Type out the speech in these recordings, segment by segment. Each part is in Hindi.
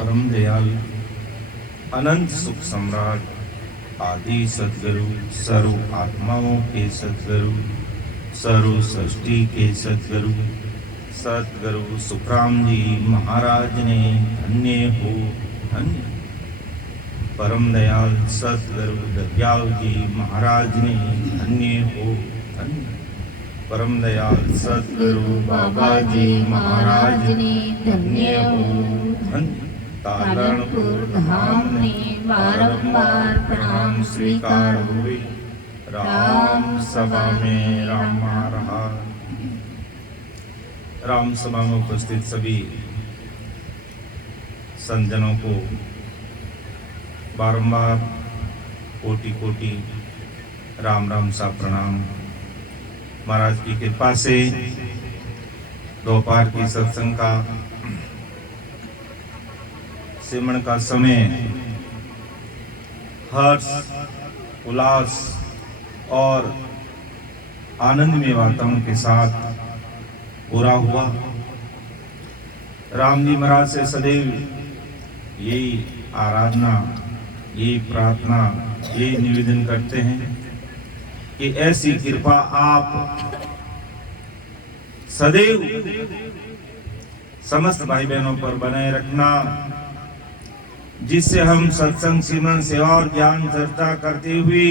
परम दयाल अनंत सुख सम्राट आदि सदगुरु सर्व आत्माओं के सदगुरु सर्व सृष्टि के सदगुरु सदगुरु सुखराम जी महाराज ने धन्य हो धन्य। परम दयाल सदगुरु दयाल जी महाराज ने धन्य हो धन्य। परम दयाल सदगुरु बाबा जी महाराज ने धन्य हो धन्य। तालनपुर धाम ने बारंबार प्रणाम स्वीकार हुए। राम सभा में राम आ रहा। राम सभा में उपस्थित सभी संतजनों को बारंबार कोटि कोटि राम राम सा प्रणाम। महाराज की कृपा से दोपहर की सत्संग का सिमरण का समय हर्ष उल्लास और आनंदमय वातावरण के साथ पूरा हुआ। राम जी महाराज से सदैव यही आराधना यही प्रार्थना यही निवेदन करते हैं कि ऐसी कृपा आप सदैव समस्त भाई बहनों पर बनाए रखना, जिससे हम सत्संग सिमरन सेवा और ज्ञान चर्चा करते हुए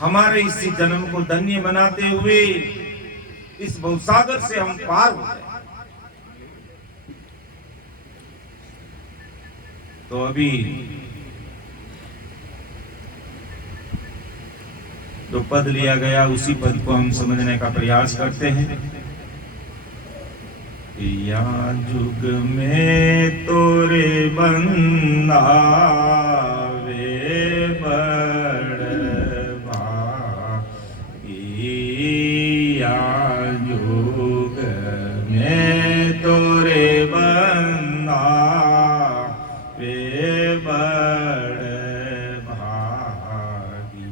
हमारे इस जन्म को धन्य बनाते हुए इस भवसागर से हम पार हो जाए। तो अभी जो पद लिया गया उसी पद को हम समझने का प्रयास करते हैं। या जुग में तोरे बंदा वे बड़ भागी। या जुग में तोरे बंदा वे बड़ भागी।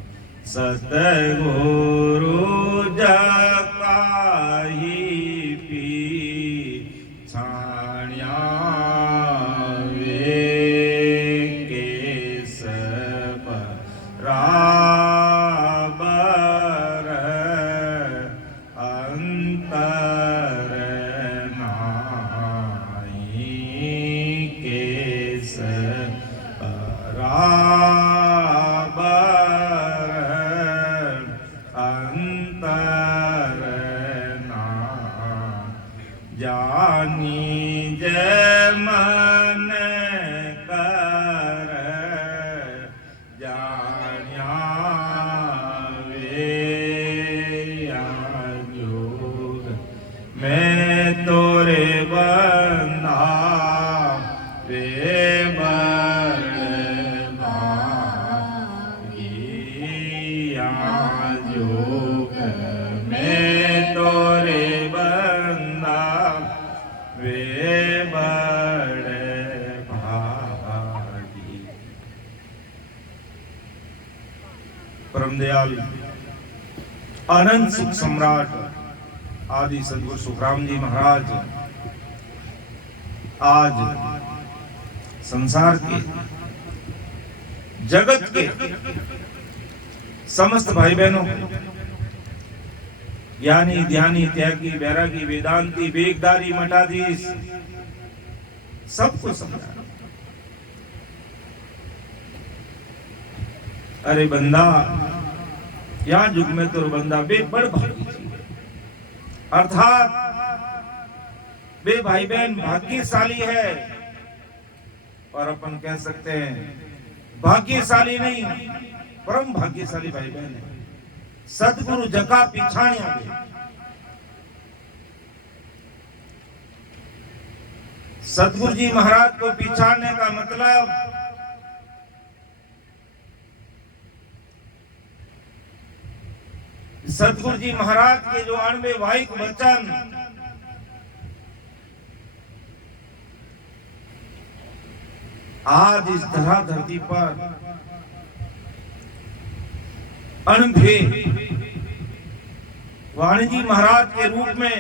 सतगुरु जानी जय मन कर जानिया वे। या जोग मैं तोरे बंदा वे बड़ भागी। या जोग मैं तोरे वे बड़ भागी। परम दयाल अनंत सुख सम्राट आदि सदगुरु सुखराम जी महाराज आज संसार के जगत के समस्त भाई बहनों ज्ञानी ध्यानी त्यागी वैरागी वेदांती वेगदारी मठाधीश सबको समझा। अरे बंदा या युग में तो बंदा बे बड़ भागी थी, अर्थात बे भाई बहन भाग्यशाली है। और अपन कह सकते हैं भाग्यशाली नहीं परम भाग्यशाली भाई बहन है। सदगुरु जका पिछाणिया गए। सदगुरु जी महाराज को पिछाड़ने का मतलब सदगुरु जी महाराज के जो 98 वाहिक वचन आज इस धरती पर अनभे वाणी जी महाराज के रूप में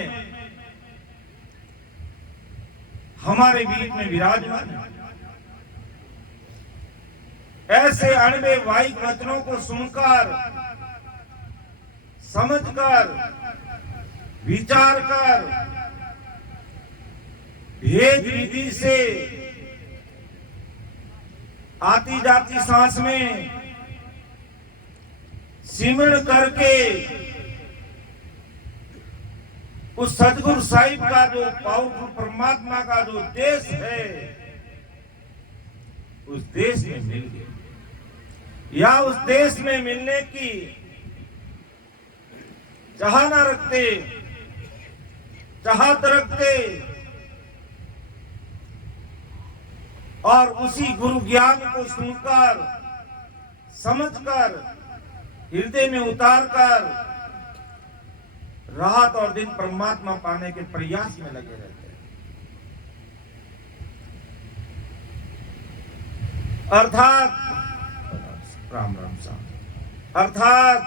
हमारे बीच में विराजमान है। ऐसे अणबे वाहिक वचनों को सुनकर, समझकर, विचार कर, भेद विधि से आती जाती सांस में सिमरण करके उस सदगुरु साहिब का जो पावरफुल परमात्मा का जो देश है, उस देश में मिल गए, या उस देश में मिलने की चाहना रखते, चाहत रखते, और उसी गुरु ज्ञान को सुनकर, समझकर, हृदय में उतारकर रात और दिन परमात्मा पाने के प्रयास में लगे रहते हैं। अर्थात राम राम साहब, अर्थात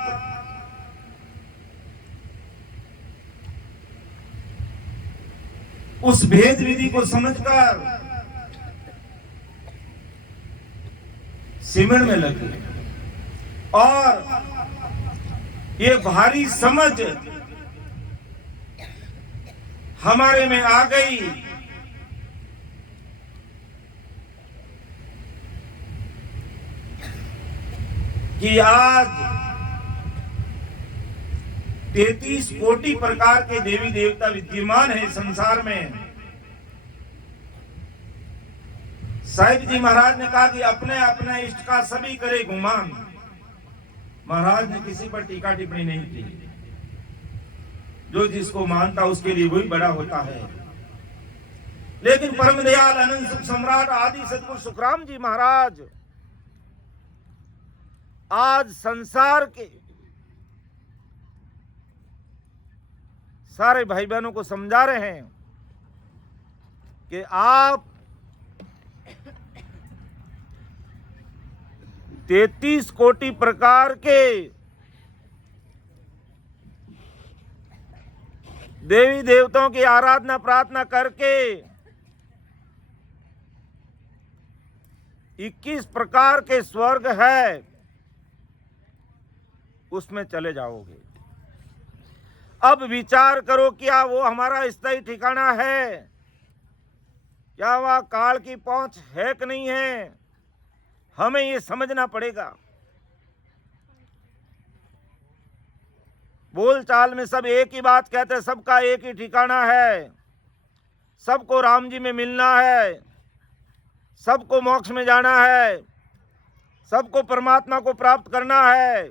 उस भेद विधि को समझकर सिमरण में लगे, और ये भारी समझ हमारे में आ गई कि आज 33 कोटि प्रकार के देवी देवता विद्यमान है संसार में। साहिब जी महाराज ने कहा कि अपने अपने इष्ट का सभी करे गुमान। महाराज ने किसी पर टीका टिप्पणी नहीं की। जो जिसको मानता उसके लिए वही बड़ा होता है। लेकिन परम दयाल अनंत सुख सम्राट आदि सदगुरु सुखराम जी महाराज आज संसार के सारे भाई बहनों को समझा रहे हैं कि आप 33 कोटि प्रकार के देवी देवताओं की आराधना प्रार्थना करके 21 प्रकार के स्वर्ग है उसमें चले जाओगे। अब विचार करो, क्या वो हमारा स्थायी ठिकाना है? क्या वह काल की पहुंच है कि नहीं है? हमें ये समझना पड़ेगा। बोल चाल में सब एक ही बात कहते हैं, सबका एक ही ठिकाना है, सबको राम जी में मिलना है, सबको मोक्ष में जाना है, सबको परमात्मा को प्राप्त करना है।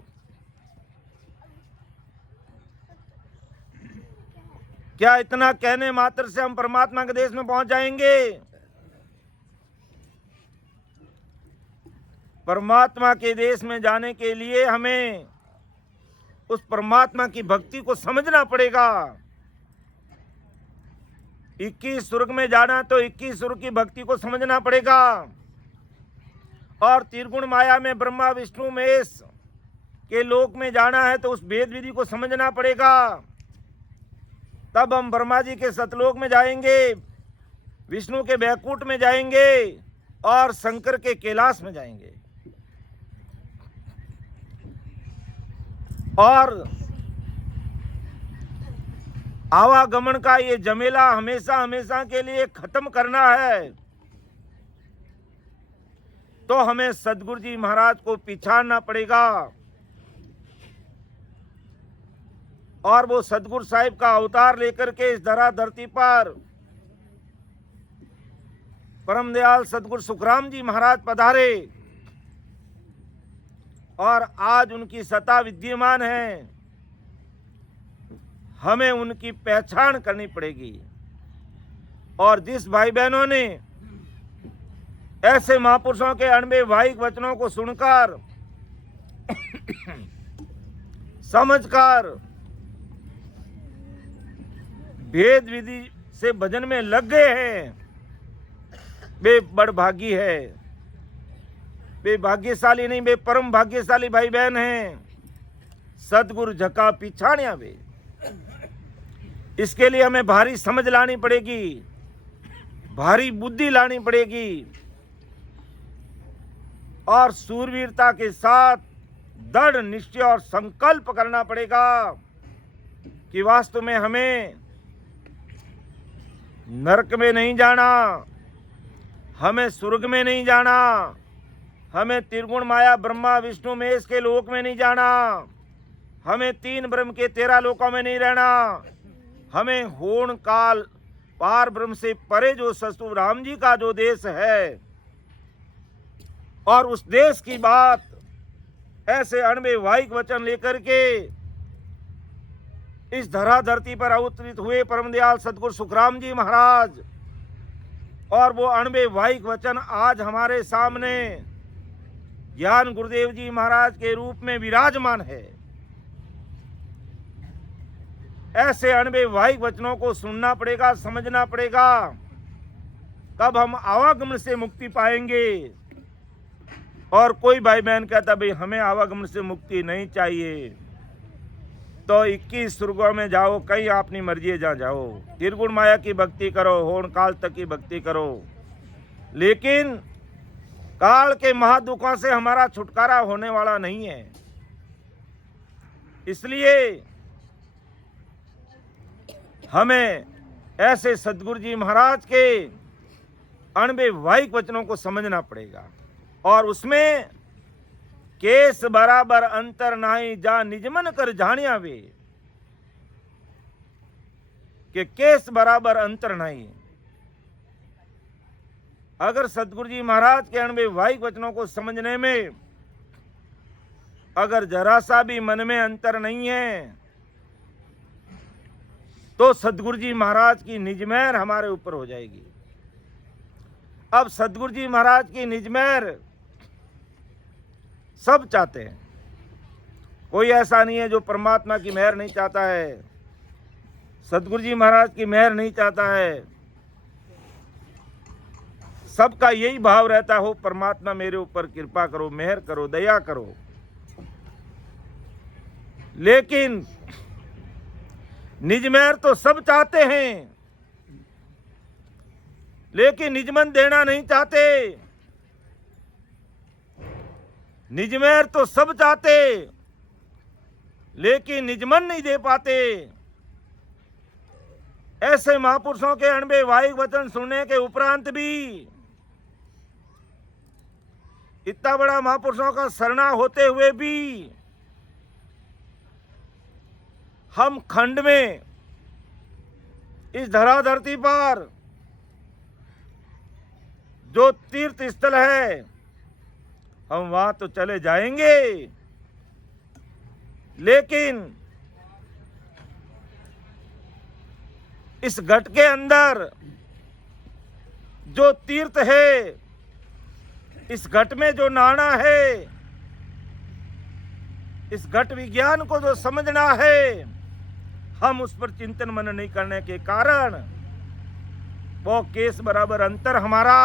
क्या इतना कहने मात्र से हम परमात्मा के देश में पहुंच जाएंगे? परमात्मा के देश में जाने के लिए हमें उस परमात्मा की भक्ति को समझना पड़ेगा। 21 स्वर्ग में जाना तो 21 स्वर्ग की भक्ति को समझना पड़ेगा, और त्रिगुण माया में ब्रह्मा विष्णु महेश के लोक में जाना है तो उस भेद विधि को समझना पड़ेगा। तब हम ब्रह्मा जी के सतलोक में जाएंगे, विष्णु के बैकुंठ में जाएंगे और शंकर के कैलाश में जाएंगे। और आवागमन का ये झमेला हमेशा हमेशा के लिए खत्म करना है तो हमें सदगुरु जी महाराज को पहचानना पड़ेगा, और वो सदगुरु साहिब का अवतार लेकर के इस धरा धरती पर परम दयाल सदगुरु सुखराम जी महाराज पधारे, और आज उनकी सत्ता विद्यमान है। हमें उनकी पहचान करनी पड़ेगी। और जिस भाई बहनों ने ऐसे महापुरुषों के अणबे वाहिक वचनों को सुनकर समझकर भेद विधि से भजन में लग गए हैं, वे बड़ भागी है। वे भाग्यशाली नहीं, वे परम भाग्यशाली भाई बहन हैं। सदगुरु झका पिछाड़िया वे। इसके लिए हमें भारी समझ लानी पड़ेगी। भारी बुद्धि लानी पड़ेगी और सूरवीरता के साथ दृढ़ निश्चय और संकल्प करना पड़ेगा कि वास्तव में हमें नरक में नहीं जाना, हमें स्वर्ग में नहीं जाना, हमें त्रिगुण माया ब्रह्मा विष्णु महेश के लोक में नहीं जाना, हमें तीन ब्रह्म के 13 लोकों में नहीं रहना, हमें होण काल पार ब्रह्म से परे जो ससुर राम जी का जो देश है और उस देश की बात ऐसे अणबे वाहिक वचन लेकर के इस धरा धरती पर अवतरित हुए परम दयाल सदगुरु सुखराम जी महाराज और वो अणबे वाहिक वचन आज हमारे सामने ज्ञान गुरुदेव जी महाराज के रूप में विराजमान है। ऐसे अणबे वाहिक वचनों को सुनना पड़ेगा, समझना पड़ेगा, तब हम आवागमन से मुक्ति पाएंगे। और कोई भाई बहन कहता भाई हमें आवागमन से मुक्ति नहीं चाहिए तो 21 स्वर्गों में जाओ, कहीं अपनी मर्जी जा जाओ, त्रिगुण माया की भक्ति करो, होण काल तक की भक्ति करो, लेकिन काल के महादुखों से हमारा छुटकारा होने वाला नहीं है। इसलिए हमें ऐसे सदगुरु जी महाराज के अणबे वाहिक वचनों को समझना पड़ेगा और उसमें केस बराबर अंतर नाही जा निजमन कर जानिया वे कि केस बराबर अंतर नहीं। अगर सदगुरु जी महाराज के अणबे वाहिक वचनों को समझने में अगर जरा सा भी मन में अंतर नहीं है तो सदगुरु जी महाराज की निजमेर हमारे ऊपर हो जाएगी। अब सदगुरु जी महाराज की निजमेर सब चाहते हैं, कोई ऐसा नहीं है जो परमात्मा की मेहर नहीं चाहता है, सदगुरु जी महाराज की मेहर नहीं चाहता है। सबका यही भाव रहता हो परमात्मा मेरे ऊपर कृपा करो, मेहर करो, दया करो। लेकिन निजमेर तो सब चाहते हैं, लेकिन निजमन देना नहीं चाहते। निजमेर तो सब चाहते लेकिन निजमन नहीं दे पाते। ऐसे महापुरुषों के अणबे वाहिक वचन सुनने के उपरांत भी इतना बड़ा महापुरुषों का शरणा होते हुए भी हम खंड में इस धरा धरती पर जो तीर्थ स्थल है हम वहां तो चले जाएंगे, लेकिन इस घट के अंदर जो तीर्थ है, इस घट में जो नहाना है, इस घट विज्ञान को जो समझना है, हम उस पर चिंतन मनन नहीं करने के कारण वो केस बराबर अंतर हमारा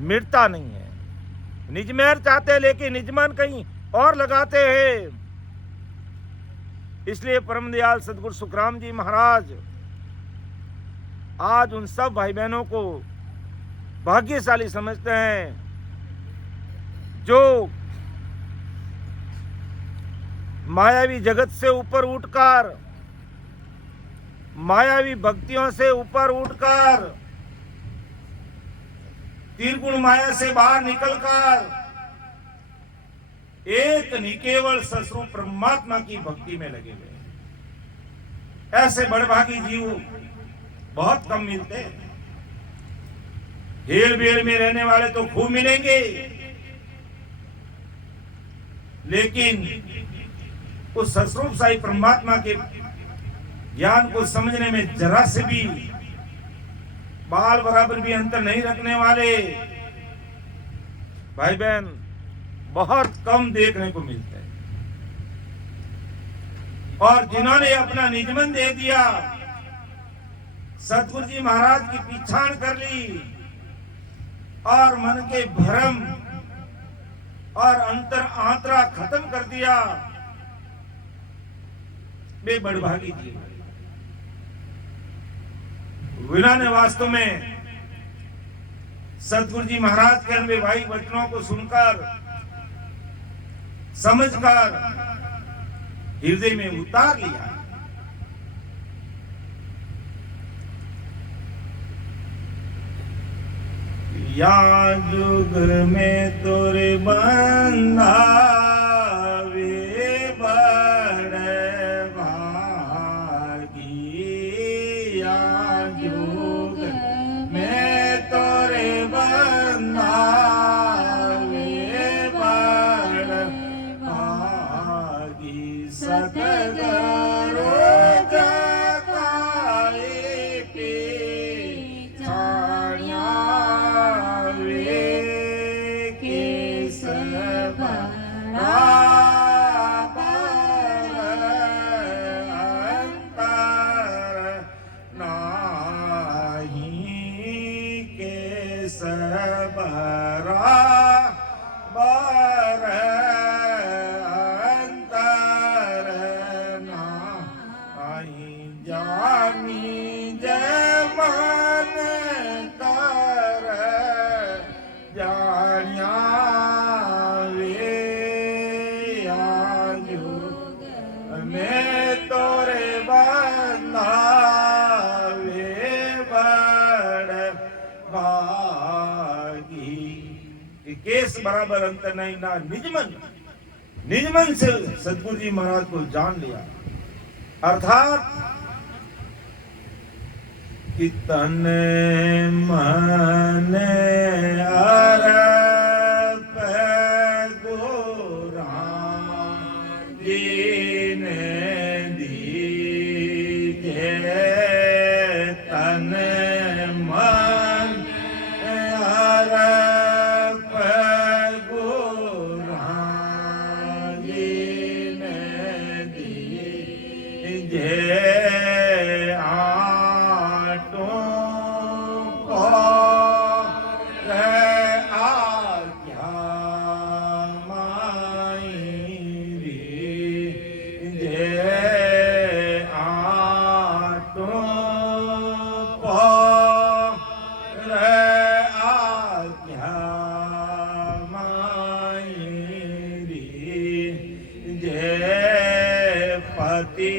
मिटता नहीं है। निजमेर चाहते लेकिन निजमन कहीं और लगाते हैं। इसलिए परम दयाल सदगुरु सुखराम जी महाराज आज उन सब भाई बहनों को भाग्यशाली समझते हैं जो मायावी जगत से ऊपर उठकर, मायावी भक्तियों से ऊपर उठकर, त्रिगुण माया से बाहर निकलकर एक निकेवल ससुर परमात्मा की भक्ति में लगे हुए। ऐसे बड़भागी जीव बहुत कम मिलते हैं। हेल बेल में रहने वाले तो खूब मिलेंगे, लेकिन उस ससुर साई परमात्मा के ज्ञान को समझने में जरा से भी बाल बराबर भी अंतर नहीं रखने वाले भाई बहन बहुत कम देखने को मिलते हैं। और जिन्होंने अपना निजमन दे दिया, सतगुरु जी महाराज की पहचान कर ली और मन के भ्रम और अंतर आंतरा खत्म कर दिया, वे बड़भागी जी। विना ने वास्तव में सतगुरु जी महाराज के अनबे भाई वचनों को सुनकर समझकर हृदय में उतार लिया। या जुग में तोरे बंदा वे बड़े भागी, या जुग में तोरे बंदा वे बड़े भागी, सतगुरु केस बराबर अंतर नहीं ना निजमन से सतगुरु जी महाराज को जान लिया। अर्थात कि तन मन अरप गोरा दीन दीजे, तन मन अरप गोरा दीन दीजे,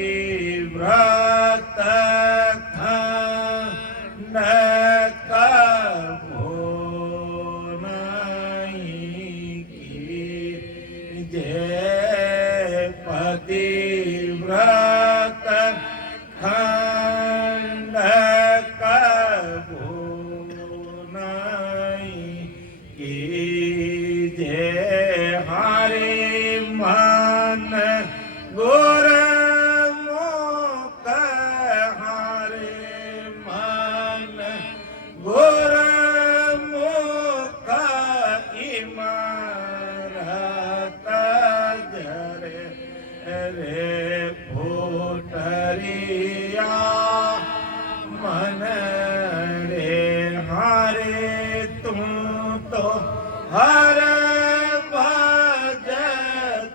पतिव्रत खंड कभो नहीं कीजे, पतिव्रत खंड कभो नहीं कीजे, हरे मन गोर मन रे हारे तू तो हर बाज,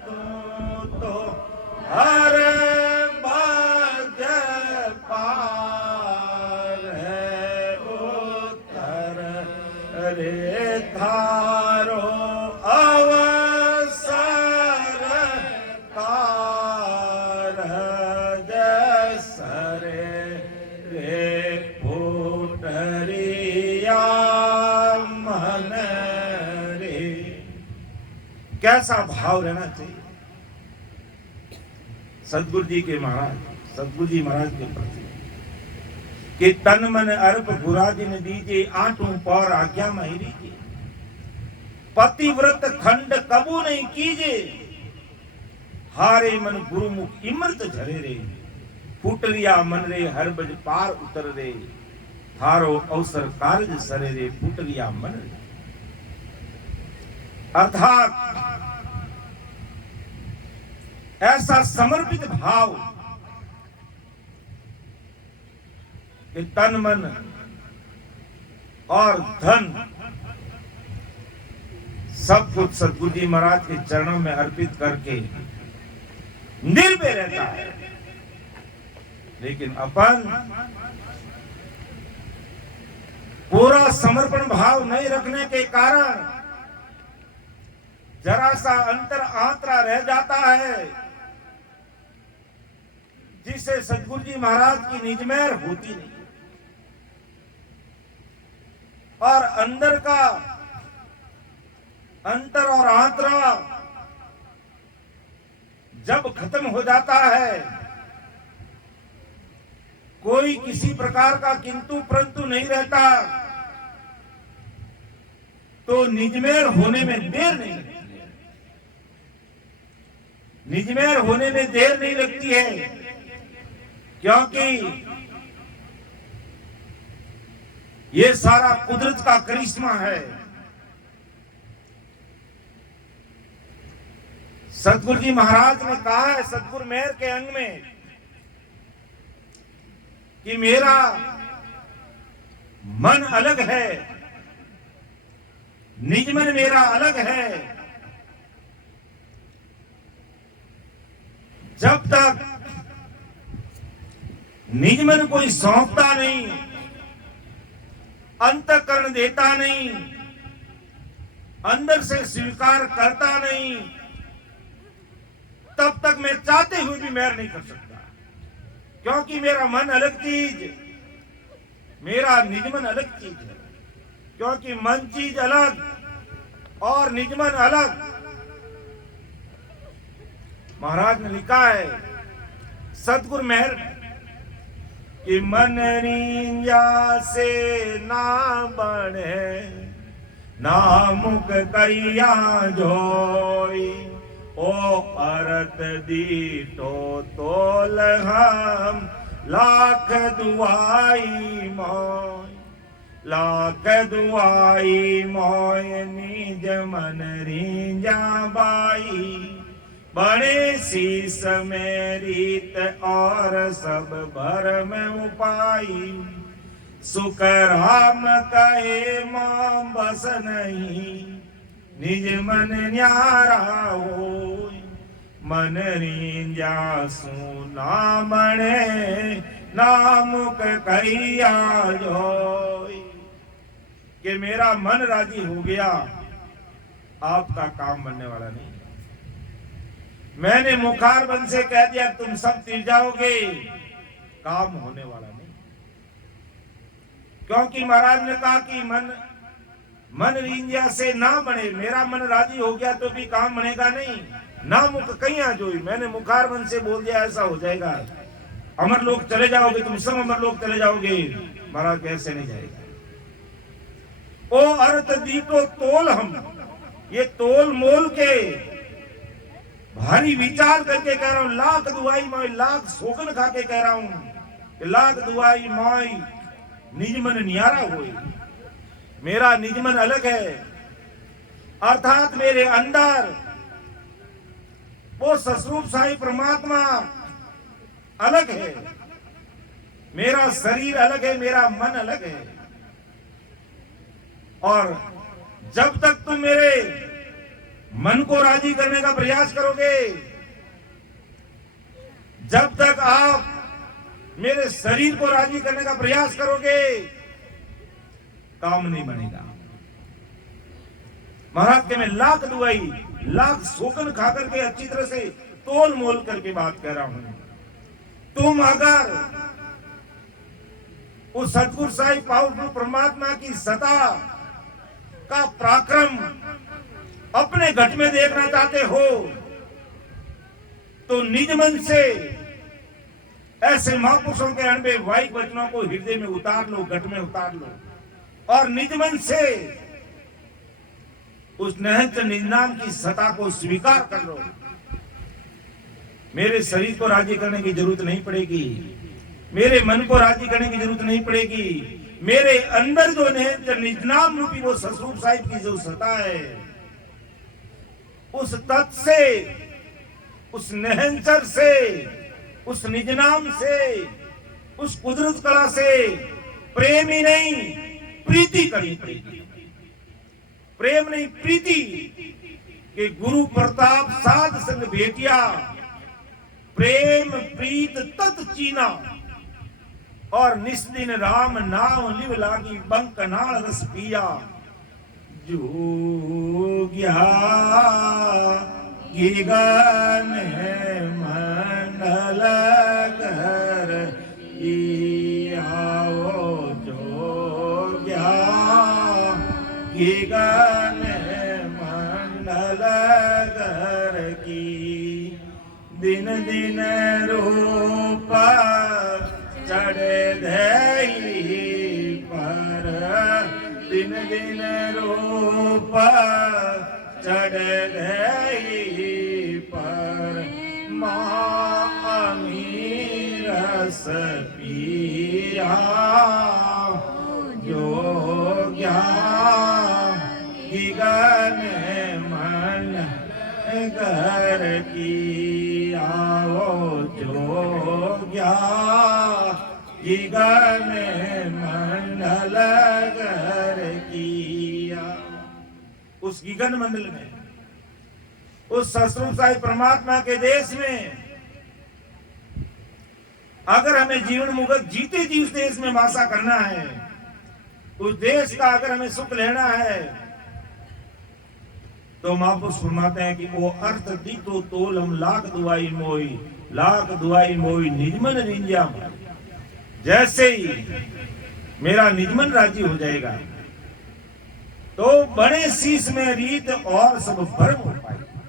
तू तो हर बाज पार है उतर रे थारो अवसर कार जसरे रे फूटरिया मन रे। कैसा भाव रहना चाहिए सतगुरु जी के महाराज, सतगुरु जी महाराज के प्रति कि तन मन अर्प गुरा दिन दीजे, आठों पौर आज्ञा महिरी की, पतिव्रत खंड कबू नहीं कीजे, हारे मन गुरुमुख इमृत झरे रे, फूटरिया मन रे हर बज पार उतर रे, थारो अवसर कार्य सरे रे, फूटरिया मन रे। अर्थात ऐसा समर्पित भाव कि तन मन और धन सब कुछ सतगुरु जी महाराज के चरणों में अर्पित करके निर्भय रहता है। लेकिन अपन पूरा समर्पण भाव नहीं रखने के कारण जरा सा अंतर आंतरा रह जाता है, जिसे सतगुरु जी महाराज की निजमेर होती नहीं। और अंदर का अंतर और आंतरा जब खत्म हो जाता है, कोई किसी प्रकार का किंतु परंतु नहीं रहता, तो निजमेर होने में देर नहीं लगती है। निजमेर होने में देर नहीं लगती है, क्योंकि ये सारा कुदरत का करिश्मा है। सतगुरु जी महाराज ने कहा है सतगुरु मेहर के अंग में कि मेरा मन अलग है, निज मन मेरा अलग है। जब तक निज मन कोई सौंपता नहीं, अंतःकरण देता नहीं, अंदर से स्वीकार करता नहीं, तब तक मैं चाहते हुए भी मेहर नहीं कर सकता। क्योंकि मेरा मन अलग चीज, मेरा निजमन अलग चीज है। क्योंकि मन चीज अलग और निजमन अलग। महाराज ने लिखा है सतगुरु मेहर कि मन रींजा से ना बने, ना मुख करिया जोई, ओ अरत दीटो तोल हम, लाख दुआई मोय, लाख दुआई मोय, निज मन रींजा बाई, बड़े शीस में रीत और सब भरम उपाई, सुख राम कहे मां बस नहीं, निज मन न्यारा होय, मन रींजा सुना बने, नामुक कहिया जोय। कि मेरा मन राजी हो गया, आपका काम बनने वाला नहीं। मैंने मुखार बंद से कह दिया तुम सब तिर जाओगे, काम होने वाला नहीं। क्योंकि महाराज ने कहा कि मन रींजा से ना बने। मेरा मन राजी हो गया तो भी काम बनेगा नहीं। ना मुख कहिया जोई, मैंने मुखार बंद से बोल दिया ऐसा हो जाएगा, अमर लोग चले जाओगे, तुम सब अमर लोग चले जाओगे। महाराज कैसे नहीं जाएगा। ओ अर्थ दीटो तोल हम, ये तोल मोल के भारी विचार करके कह रहा हूं। लाख दुआई माई, लाख सोगन खा के कह रहा हूं, लाख दुआई माई, निज मन न्यारा होए। मेरा निज मन अलग है, अर्थात मेरे अंदर वो सस्वरूप साईं परमात्मा अलग है। मेरा शरीर अलग है, मेरा मन अलग है। और जब तक तुम मेरे मन को राजी करने का प्रयास करोगे, जब तक आप मेरे शरीर को राजी करने का प्रयास करोगे, काम नहीं बनेगा। महाराज के मैं लाख दुआई, लाख सोकन खा करके अच्छी तरह से तोल मोल करके बात कह रहा हूं। तुम अगर उस सतगुरु साईं पावरफुल परमात्मा की सत्ता का पराक्रम अपने घट में देखना चाहते हो, तो निज मन से ऐसे महापुरुषों के अनबे वाइक वचनों को हृदय में उतार लो, घट में उतार लो, और निज मन से उस निहंच निजनाम की सत्ता को स्वीकार कर लो। मेरे शरीर को राजी करने की जरूरत नहीं पड़ेगी, मेरे मन को राजी करने की जरूरत नहीं पड़ेगी। मेरे अंदर जो निजनाम रूपी वो सस्वरूप साहिब की जो सत्ता है, उस तत्व से, उस निहंचर से, उस निजनाम से, उस कुदरत कला से प्रेम ही नहीं प्रीति करनी पड़ेगी। प्रेम नहीं प्रीति। कि गुरु प्रताप साध संग भेटिया, प्रेम प्रीत तत् चीना। और निस्दिन राम नाम लिव लागी बंक नाल रस पिया जोग्या गिगन मंडल कर आओ जोग्या गिगन मंडल कर की दिन दिन रूप चढ़े धई पर दिन दिन रूप चढ़े धई पर मामी रस पिया जो ज्ञान गिगन मन कर की आओ जो गिगन मंडल कर किया। उस गिगन मंडल में, उस सतसंग साई परमात्मा के देश में अगर हमें जीवन मुक्त जीते जी उस देश में वासा करना है, उस देश का अगर हमें सुख लेना है, तो महापुरुष फरमाते हैं कि वो अर्थ दी तो तोलम लाख दुआई मोई, लाख दुआई मोई निजमन रिंजा। जैसे ही मेरा निजमन राजी हो जाएगा तो बड़े शीश में रीत और सब भरम हो पाएगी,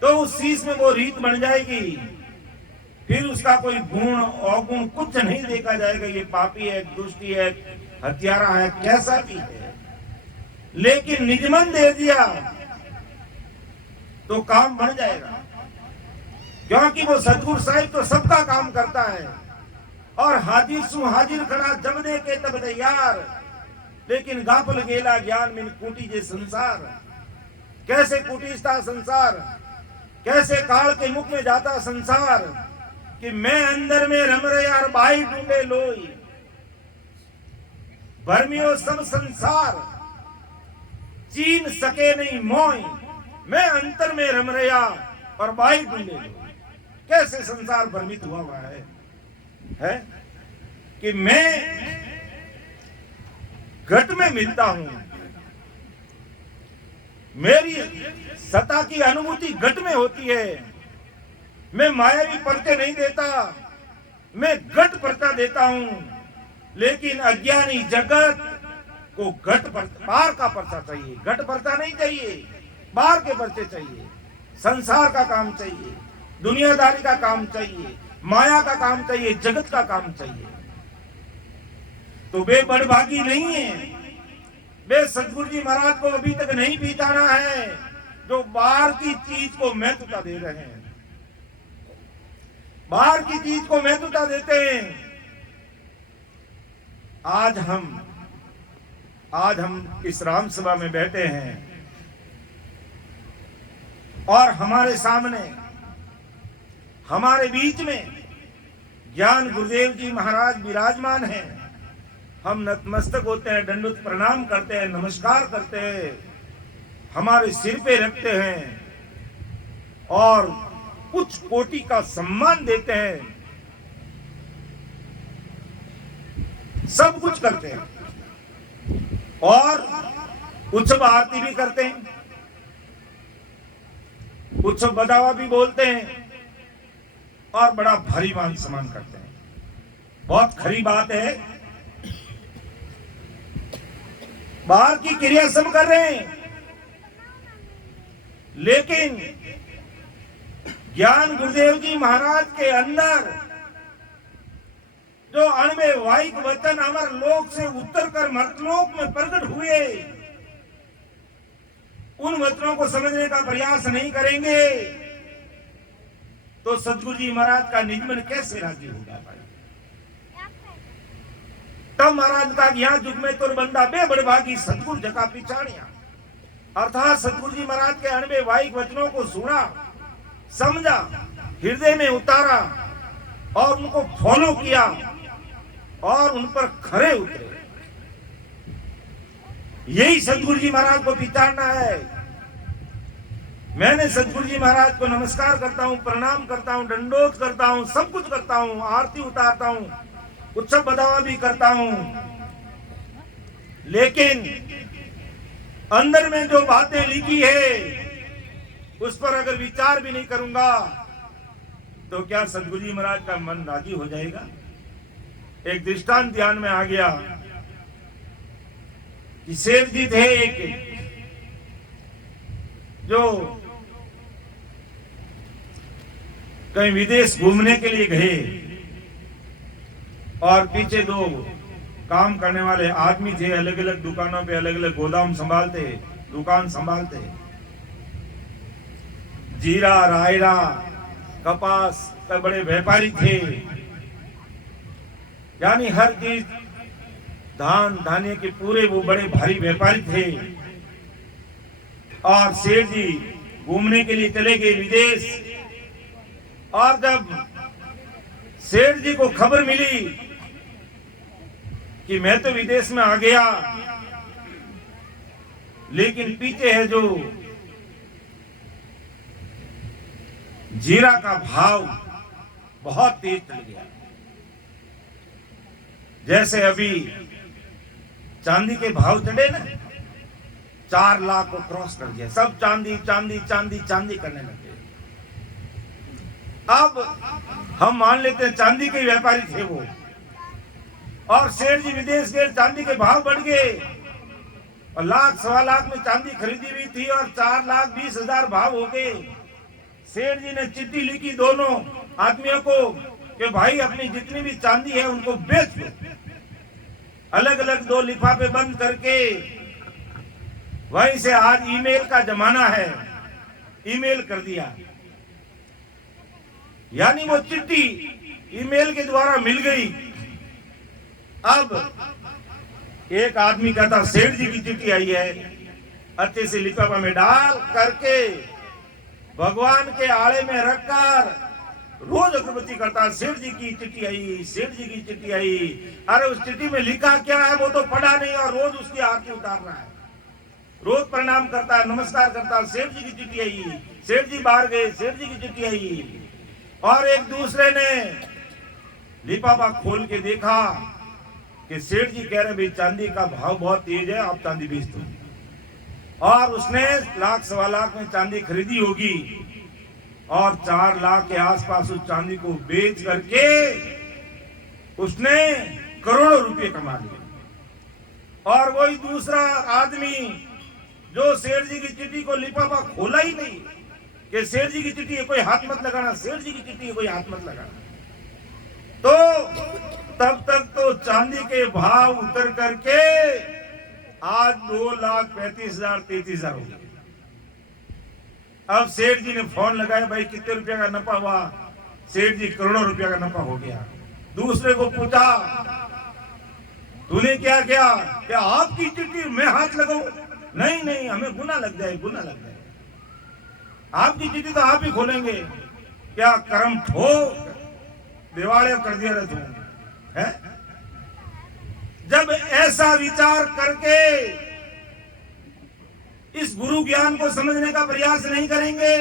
तो उस शीश में वो रीत बन जाएगी, फिर उसका कोई गुण अवगुण कुछ नहीं देखा जाएगा, ये पापी है, दुष्टी है, हत्यारा है, कैसा भी है। लेकिन निजमन दे दिया तो काम बन जाएगा, क्योंकि वो सतगुरु साहिब तो सबका काम करता है। और हाजिर सु हाजिर खड़ा जब दे के तब तैयार, लेकिन गाफल गेला ज्ञान मिन कूटी जे संसार। कैसे कूटिस्ता संसार, कैसे काल के मुख में जाता संसार कि मैं अंदर में रम रहे यार बाई डूबे लोई, भरमियो सब संसार चीन सके नहीं मोई, मैं अंतर में रम रहा और बाई डूबे लोई। कैसे संसार भ्रमित हुआ है कि मैं घट में मिलता हूं, मेरी सत्ता की अनुभूति घट में होती है, मैं मायावी परते नहीं देता, मैं घट परता देता हूं। लेकिन अज्ञानी जगत को घट बाहर का परता चाहिए, घट परता नहीं चाहिए, बाहर के परते चाहिए। संसार का काम चाहिए, दुनियादारी का काम चाहिए, माया का काम चाहिए, जगत का काम चाहिए। तो वे बड़भागी नहीं है, वे सतगुरु जी महाराज को अभी तक नहीं पहचाना है, जो बाहर की चीज को महत्वता दे रहे हैं, बाहर की चीज को महत्वता देते हैं। आज हम इस राम सभा में बैठे हैं और हमारे सामने, हमारे बीच में ज्ञान गुरुदेव जी महाराज विराजमान हैं। हम नतमस्तक होते हैं, दंडवत प्रणाम करते हैं, नमस्कार करते हैं, हमारे सिर पे रखते हैं और कुछ कोटि का सम्मान देते हैं, सब कुछ करते हैं और उत्सव आरती भी करते हैं, उत्सव बदावा भी बोलते हैं और बड़ा भारी मान सम्मान करते हैं। बहुत खरी बात है, बाहर की क्रिया सब कर रहे हैं, लेकिन ज्ञान गुरुदेव जी महाराज के अंदर जो अणवे वाहिक वचन अमर लोक से उत्तर कर मर्तलोक में प्रकट हुए, उन वचनों को समझने का प्रयास नहीं करेंगे तो सतगुरु जी महाराज का निजमन कैसे राजी होगा भाई। तब महाराज का यहाँ जुग में तुर बंदा बे बड़भागी सतगुरु जका पिछाड़िया, अर्थात सतगुरु जी महाराज के अणवे वाहिक वचनों को सुना, समझा, हृदय में उतारा और उनको फॉलो किया और उन पर खरे उतरे। यही सतगुरु जी महाराज को पिछाड़ना है। मैंने सतगुरु जी महाराज को नमस्कार करता हूं, प्रणाम करता हूं, दंडोत करता हूं, सब कुछ करता हूं, आरती उतारता हूं, उत्सव बधावा भी करता हूं, लेकिन अंदर में जो बातें लिखी है उस पर अगर विचार भी नहीं करूंगा तो क्या सदगुरु जी महाराज का मन राजी हो जाएगा। एक दृष्टांत ध्यान में आ गया कि सेठ जी थे एक, जो कहीं विदेश घूमने के लिए गए और पीछे दो काम करने वाले आदमी थे, अलग अलग दुकानों पे अलग अलग गोदाम संभालते, दुकान संभालते, जीरा रायरा कपास का बड़े व्यापारी थे, यानी हर चीज धान धान्य के पूरे वो बड़े भारी व्यापारी थे। और सेठ जी घूमने के लिए चले गए विदेश, और जब सेठ जी को खबर मिली कि मैं तो विदेश में आ गया, लेकिन पीछे है जो जीरा का भाव बहुत तेज चल गया। जैसे अभी चांदी के भाव चढ़े ना, 4 लाख को क्रॉस कर दिया, सब चांदी चांदी चांदी चांदी करने लगे। अब हम मान लेते हैं चांदी के व्यापारी थे वो, और सेठ जी विदेश गए, चांदी के भाव बढ़ गए और लाख सवा लाख में चांदी खरीदी हुई थी और 4,20,000 भाव हो गए। सेठ जी ने चिट्ठी लिखी दोनों आदमियों को कि भाई अपनी जितनी भी चांदी है उनको बेच दो। अलग अलग 2 लिफाफे बंद करके, वहीं से आज ईमेल का जमाना है, ईमेल कर दिया, यानी वो चिट्ठी ईमेल के द्वारा मिल गई। अब एक आदमी कहता सेठ जी की चिट्ठी आई है, अच्छे से लिफाफा में डाल करके भगवान के आड़े में रखकर रोज अगरबत्ती करता, सेठ जी की चिट्ठी आई, सेठ जी की चिट्ठी आई। अरे उस चिट्ठी में लिखा क्या है वो तो पढ़ा नहीं, और रोज उसकी आरती उतार रहा है, रोज प्रणाम करता है, नमस्कार करता है, सेठ जी की चिट्ठी आई, सेठ जी बाहर गए, सेठ जी की चिट्ठी आई। और एक दूसरे ने लिफाफा खोल के देखा कि सेठ जी कह रहे भाई चांदी का भाव बहुत तेज है, आप चांदी बेच दो। और उसने लाख सवा लाख में चांदी खरीदी होगी और 4 लाख के आसपास उस चांदी को बेच करके उसने करोड़ों रुपए कमा लिए। और वही दूसरा आदमी जो सेठ जी की चिट्ठी को लिफाफा खोला ही नहीं कि सेठ जी की चिट्ठी है कोई हाथ मत लगाना, सेठ जी की चिट्ठी है कोई हाथ मत लगाना, तो तब तक तो चांदी के भाव उतर करके आज 2,35,000 33,000 हो गए। अब सेठ जी ने फोन लगाया, भाई कितने रुपया का नफा हुआ? सेठ जी करोड़ों रुपया का नफा हो गया। दूसरे को पूछा तूने क्या किया? क्या आपकी चिट्ठी मैं हाथ लगाऊं? नहीं नहीं, हमें गुना लग जाए, गुना लग जाए, आपकी चिट्ठी तो आप ही खोलेंगे। क्या कर्म ठोक दिवालिया कर दिया रहते है। जब ऐसा विचार करके इस गुरु ज्ञान को समझने का प्रयास नहीं करेंगे,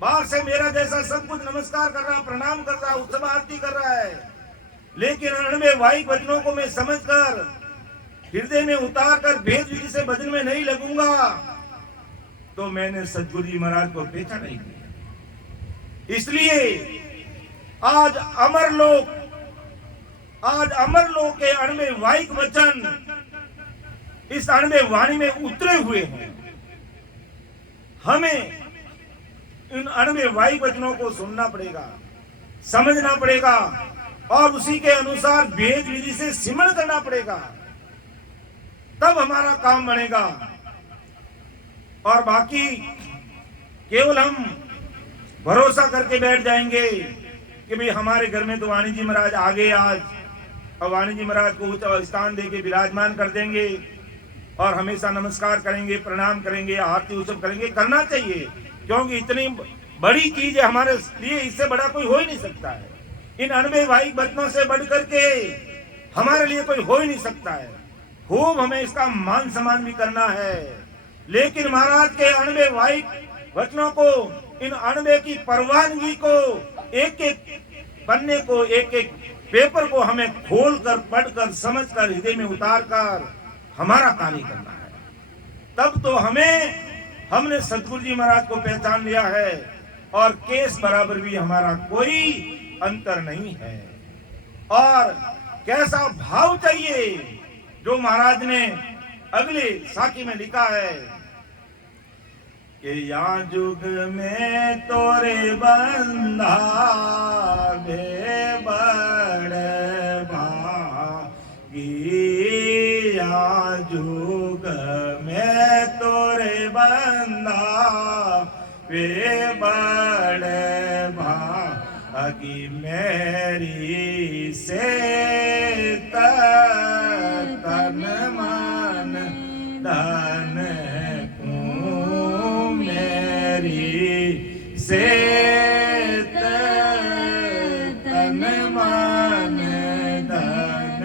बाहर से मेरा जैसा सब कुछ नमस्कार कर रहा, प्रणाम कर रहा, उत्सव आरती कर रहा है, लेकिन अणवे वाहिक वचनों को मैं समझकर हृदय में उतार कर भेद विधि से भजन में नहीं लगूंगा, तो मैंने सदगुरु जी महाराज को बेचा नहीं किया। इसलिए आज अमर लोक के अणवे वाहिक वचन इस अणवे वाणी में उतरे हुए हैं। हमें इन अणवे वाहिक वचनों को सुनना पड़ेगा, समझना पड़ेगा और उसी के अनुसार भेद विधि से सिमरण करना पड़ेगा, तब हमारा काम बनेगा। और बाकी केवल हम भरोसा करके बैठ जाएंगे कि भाई हमारे घर में तो वाणी जी महाराज आ गए आज, और वाणी जी महाराज को ऊंचा स्थान देके विराजमान कर देंगे और हमेशा नमस्कार करेंगे, प्रणाम करेंगे, आरती उत्सव करेंगे। करना चाहिए, क्योंकि इतनी बड़ी चीज है हमारे लिए, इससे बड़ा कोई हो ही नहीं सकता है। इन अणवे वाहिक वचनों से बढ़ करके हमारे लिए कोई हो ही नहीं सकता है। खूब हमें इसका मान सम्मान भी करना है, लेकिन महाराज के अणवे वाहिक वचनों को, इन अणवे की परवानगी को, एक एक पन्ने को, एक एक पेपर को हमें खोलकर, पढ़कर, समझकर, हृदय में उतारकर हमारा कार्य करना है। तब तो हमने सतगुरु जी महाराज को पहचान लिया है और केस बराबर भी हमारा कोई अंतर नहीं है। और कैसा भाव चाहिए जो महाराज ने अगले साखी में लिखा है कि या जुग में तोरे बंदा बे बड़ भागी, या जुग में तोरे बंदा बे बड़ भागी, मेरी से तन मन धन को, मेरी से तन मन धन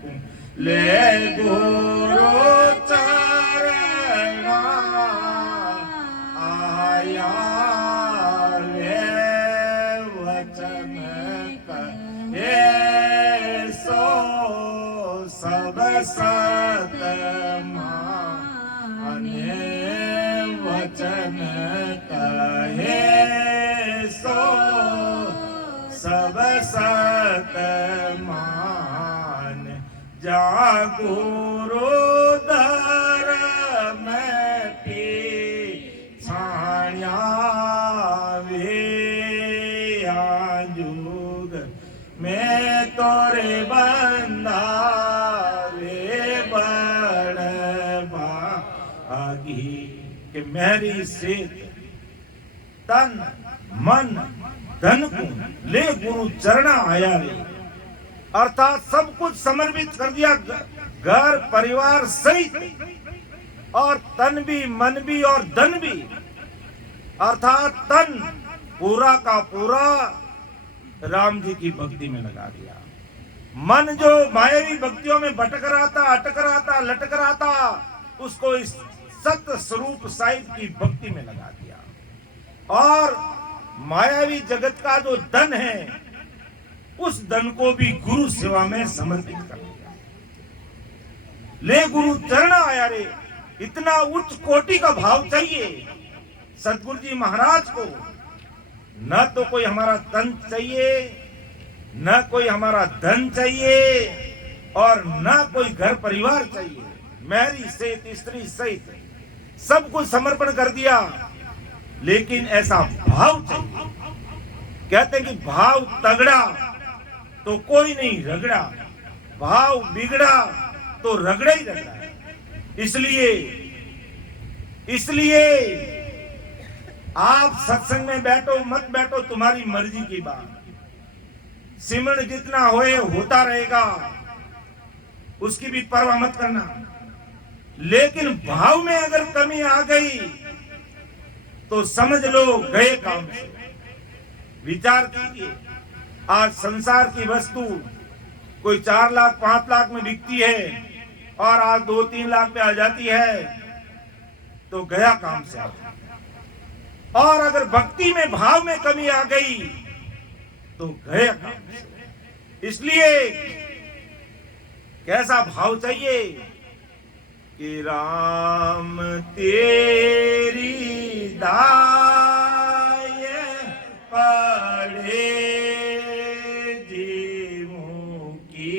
को, ले गुरु चरण आया वे वचन कहे सो सब सत माने, वचन कहे सो सब सत मान, जा गुरु धर्म छाया वे, या जुग मैं तोरे बंदा वे बड़ भागी, कि मेरी से तन मन धन को ले गुरु चरण आया रे। अर्थात सब कुछ समर्पित कर दिया, घर परिवार सहित, और तन भी, मन भी और धन भी। अर्थात तन पूरा का पूरा राम जी की भक्ति में लगा दिया, मन जो मायावी भक्तियों में भटक रहा था, अटक रहा था, लटक रहा था, उसको इस सत्य स्वरूप साहिब की भक्ति में लगा दिया, और मायावी जगत का जो धन है उस धन को भी गुरु सेवा में समर्पित कर दिया। ले गुरु चरण आया रे, इतना उच्च कोटि का भाव चाहिए सतगुरु जी महाराज को। न तो कोई हमारा तन चाहिए, न कोई हमारा धन चाहिए, और न कोई घर परिवार चाहिए। मेरी सहित, स्त्री सहित सब कुछ समर्पण कर दिया, लेकिन ऐसा भाव चाहिए। कहते हैं कि भाव तगड़ा तो कोई नहीं रगड़ा, भाव बिगड़ा तो रगड़ा ही रगड़ा है। इसलिए आप सत्संग में बैठो मत बैठो तुम्हारी मर्जी की बात, सिमरण जितना होए होता रहेगा, उसकी भी परवाह मत करना। लेकिन भाव में अगर कमी आ गई तो समझ लो गए काम से। विचार कीजिए, आज संसार की वस्तु कोई 4 लाख 5 लाख में बिकती है और आज 2-3 लाख में आ जाती है, तो गया काम से आता। और अगर भक्ति में भाव में कमी आ गई तो गया काम से। इसलिए कैसा भाव चाहिए कि राम तेरी दाय पड़े जीवों की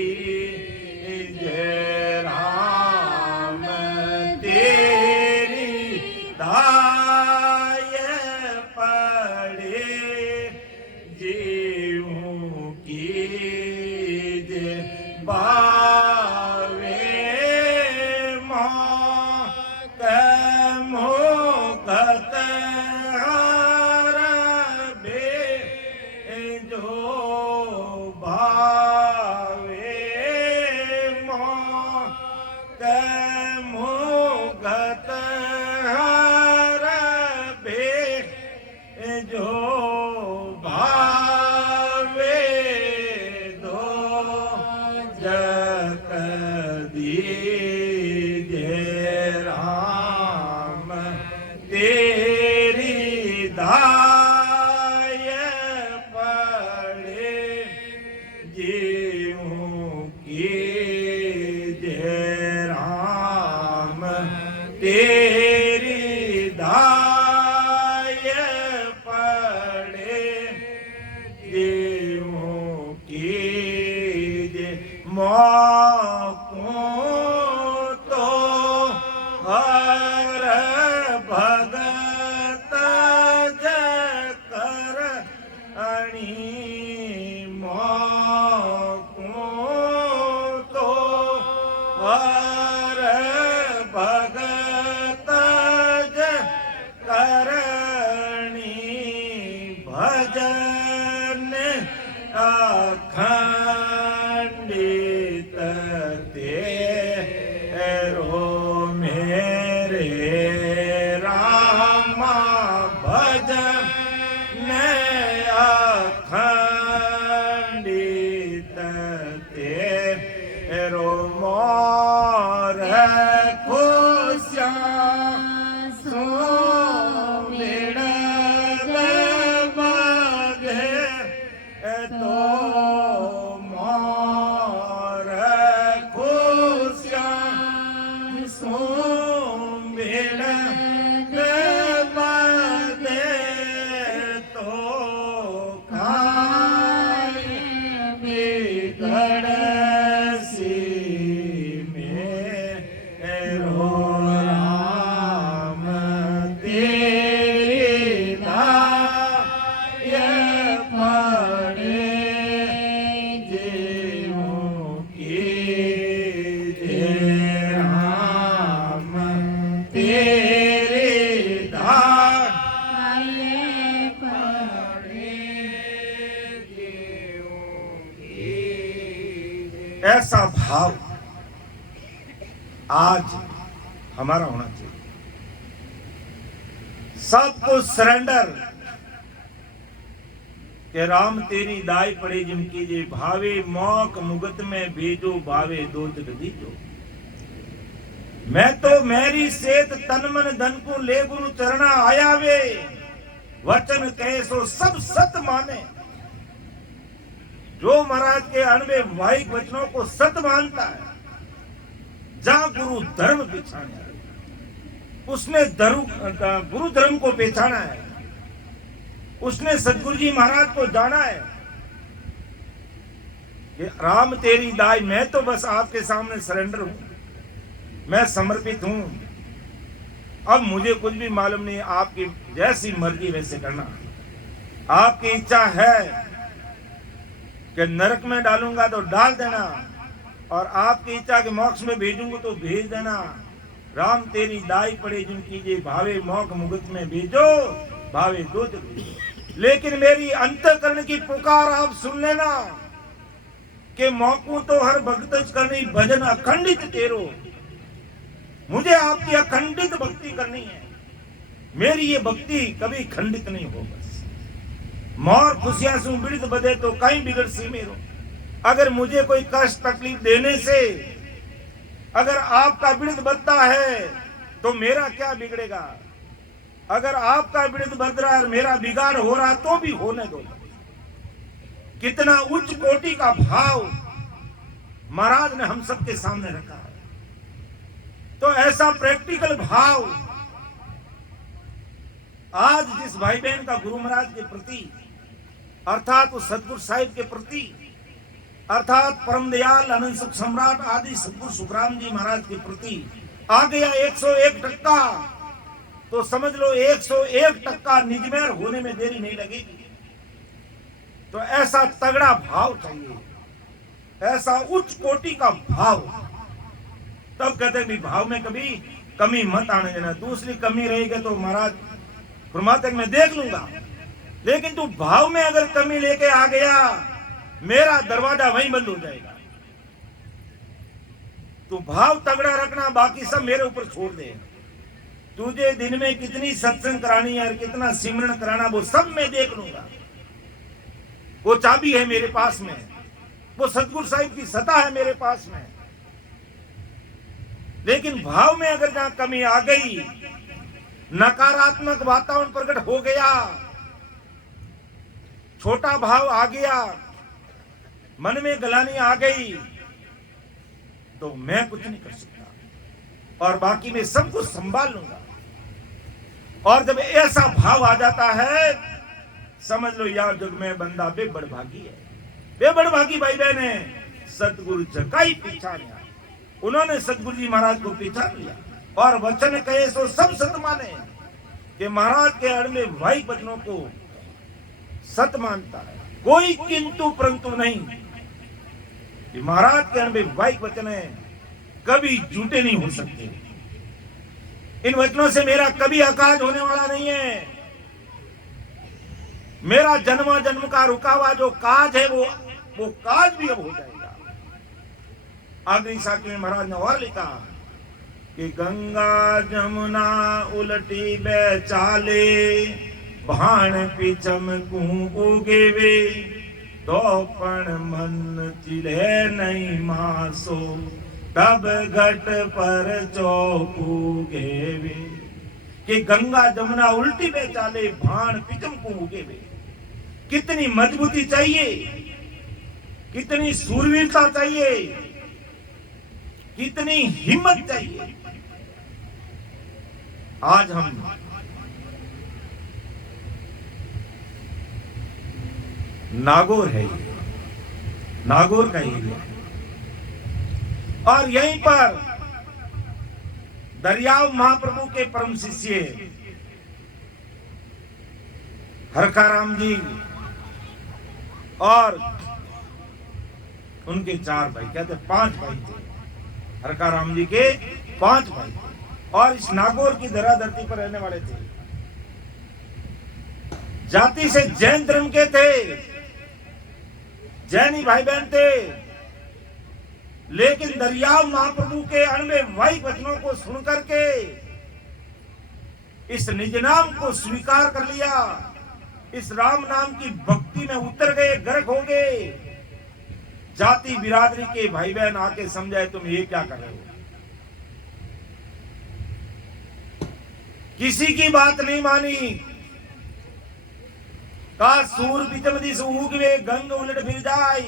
जय, राम तेरी दाय पड़े जीवों की जय, बावे मोकत हर बे जो भावे मोकत हर बे जो भावे दो जग दीजिए, राम तेरी दाय पड़े जी। मोको तो हर भगत जय कर अणी मोको तो हर भगत जय करणी भजन अखंडित तेरो मेरे रामा भजन अखंडित तेरो मोर खुशियाँ सो बिड़ल बगे तो मोर खुशियाँ सो बिड़ल बगे तो खाए बिगड़ सी मेरो राम तेरी दाय पड़े जीवों की जय राम तेरी दाय पड़े जीवों की। ऐसा भाव आज हमारा होना चाहिए। सबको सरेंडर के राम तेरी दाई पड़े जिनकी जे भावे मौक मुगत में भेजो भावे दो जग दीजो। मैं तो मेरी सेत तन मन धन को ले गुरु चरणा आया वे वचन कहे सो सब सत माने। जो महाराज के अनबे वाहिक वचनों को सत मानता है जहां गुरु धर्म पहचाना है उसने गुरु धर्म को पहचाना है, उसने सतगुरु जी महाराज को जाना है कि राम तेरी दाई मैं तो बस आपके सामने सरेंडर हूं, मैं समर्पित हूं। अब मुझे कुछ भी मालूम नहीं, आपकी जैसी मर्जी वैसे करना। आपकी इच्छा है कि नरक में डालूंगा तो डाल देना और आपकी इच्छा के मोक्ष में भेजूंगा तो भेज देना। राम तेरी दाई पड़े जिनकी जे भावे मोक्ष मुगत में भेजो भावे दो जग। लेकिन मेरी अंतःकरण की पुकार आप सुन लेना कि मौकू तो हर भक्त करनी भजन अखंडित तेरो। मुझे आपकी अखंडित भक्ति करनी है, मेरी ये भक्ति कभी खंडित नहीं हो। बस मोर खुशियां सु बिड़द बदे तो कहीं बिगड़ सी मेरो। अगर मुझे कोई कष्ट तकलीफ देने से अगर आपका बिड़द बदता है तो मेरा क्या बिगड़ेगा। अगर आपका बिड़द बद रहा है मेरा बिगाड़ हो रहा तो भी होने दो। कितना उच्च कोटि का भाव महाराज ने हम सबके सामने रखा है। तो ऐसा प्रैक्टिकल भाव आज जिस भाई बहन का गुरु महाराज के प्रति अर्थात उस सतगुरु साहिब के प्रति अर्थात परम दयाल अनंत सुख सम्राट आदि सतगुरु सुखराम जी महाराज के प्रति आ गया 101%, तो समझ लो 101% निजमेर होने में देरी नहीं लगेगी। तो ऐसा तगड़ा भाव चाहिए, ऐसा उच्च कोटि का भाव। तब कहते भी भाव में कभी कमी मत आने देना। दूसरी कमी रहेगी तो महाराज फरमाते मैं देख लूंगा, लेकिन तू भाव में अगर कमी लेके आ गया मेरा दरवाजा वहीं बंद हो जाएगा। तू भाव तगड़ा रखना, बाकी सब मेरे ऊपर छोड़ दे। तुझे दिन में कितनी सत्संग करानी है और कितना सिमरन कराना वो सब मैं देख लूंगा। वो चाबी है मेरे पास में, वो सतगुरु साहिब की सत्ता है मेरे पास में। लेकिन भाव में अगर जहां कमी आ गई, नकारात्मक वातावरण प्रकट हो गया, छोटा भाव आ गया, मन में गलानी आ गई, तो मैं कुछ नहीं कर सकता और बाकी मैं सब कुछ संभाल लूंगा। और जब ऐसा भाव आ जाता है समझ लो यार जग में बंदा बेबड़भागी है, बेबड़भागी भाई बहन है। सतगुरु जकाई पहचानिया। उन्होंने सतगुरु जी महाराज को पहचान लिया और वचन कहे सो सब सत माने कि महाराज के अड़ में वाई वचनों को सत मानता है, कोई किंतु परंतु नहीं। कि महाराज के अड़ में वाई वचन है, कभी झूठे नहीं हो सकते। इन वचनों से मेरा कभी अकाज होने वाला नहीं है। मेरा जन्म जन्म का रुका हुआ जो काज है वो काज भी अब हो जाएगा। आगरी साखी में महाराज ने और लिखा कि गंगा जमुना उलटी बेचाले, भाण पिचम उगे वे, तो पण मन चिले नहीं मासो, तब घट पर चौपूगे वे। कि गंगा जमुना उल्टी बेचाले, भाण पिचम उगे वे। कितनी मजबूती चाहिए, कितनी सूरवीरता चाहिए, कितनी हिम्मत चाहिए। आज हम नागौर है, नागौर का एरिया, और यहीं पर दरियाव महाप्रभु के परम शिष्य हरकाराम जी और उनके 4 भाई, कहते 5 भाई थे। हरकाराम जी के 5 भाई और इस नागौर की धरा धरती पर रहने वाले थे। जाति से जैन धर्म के थे, जैनी भाई बहन थे, लेकिन दरियाव महाप्रभु के अणवे वाई वचनों को सुनकर के इस निज नाम को स्वीकार कर लिया, इस राम नाम की भक्ति में उतर गए, गर्क हो गए। जाति बिरादरी के भाई बहन आके समझाए तुम ये क्या कर रहे हो। किसी की बात नहीं मानी। का सूर बिचम दिस उगवे, गंग उलट फिर जाई,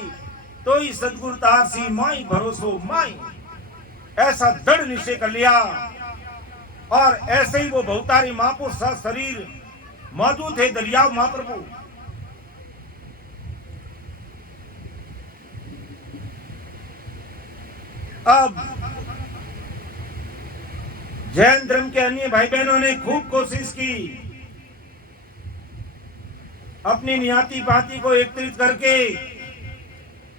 तो ही सदगुरु तारसी माई भरोसो माई। ऐसा दृढ़ निश्चय कर लिया और ऐसे ही वो बहुतारी महापुरुष सा शरीर मौजूद थे दरियाव महाप्रभु। अब जैन धर्म के अन्य भाई बहनों ने खूब कोशिश की, अपनी नियति पाति को एकत्रित करके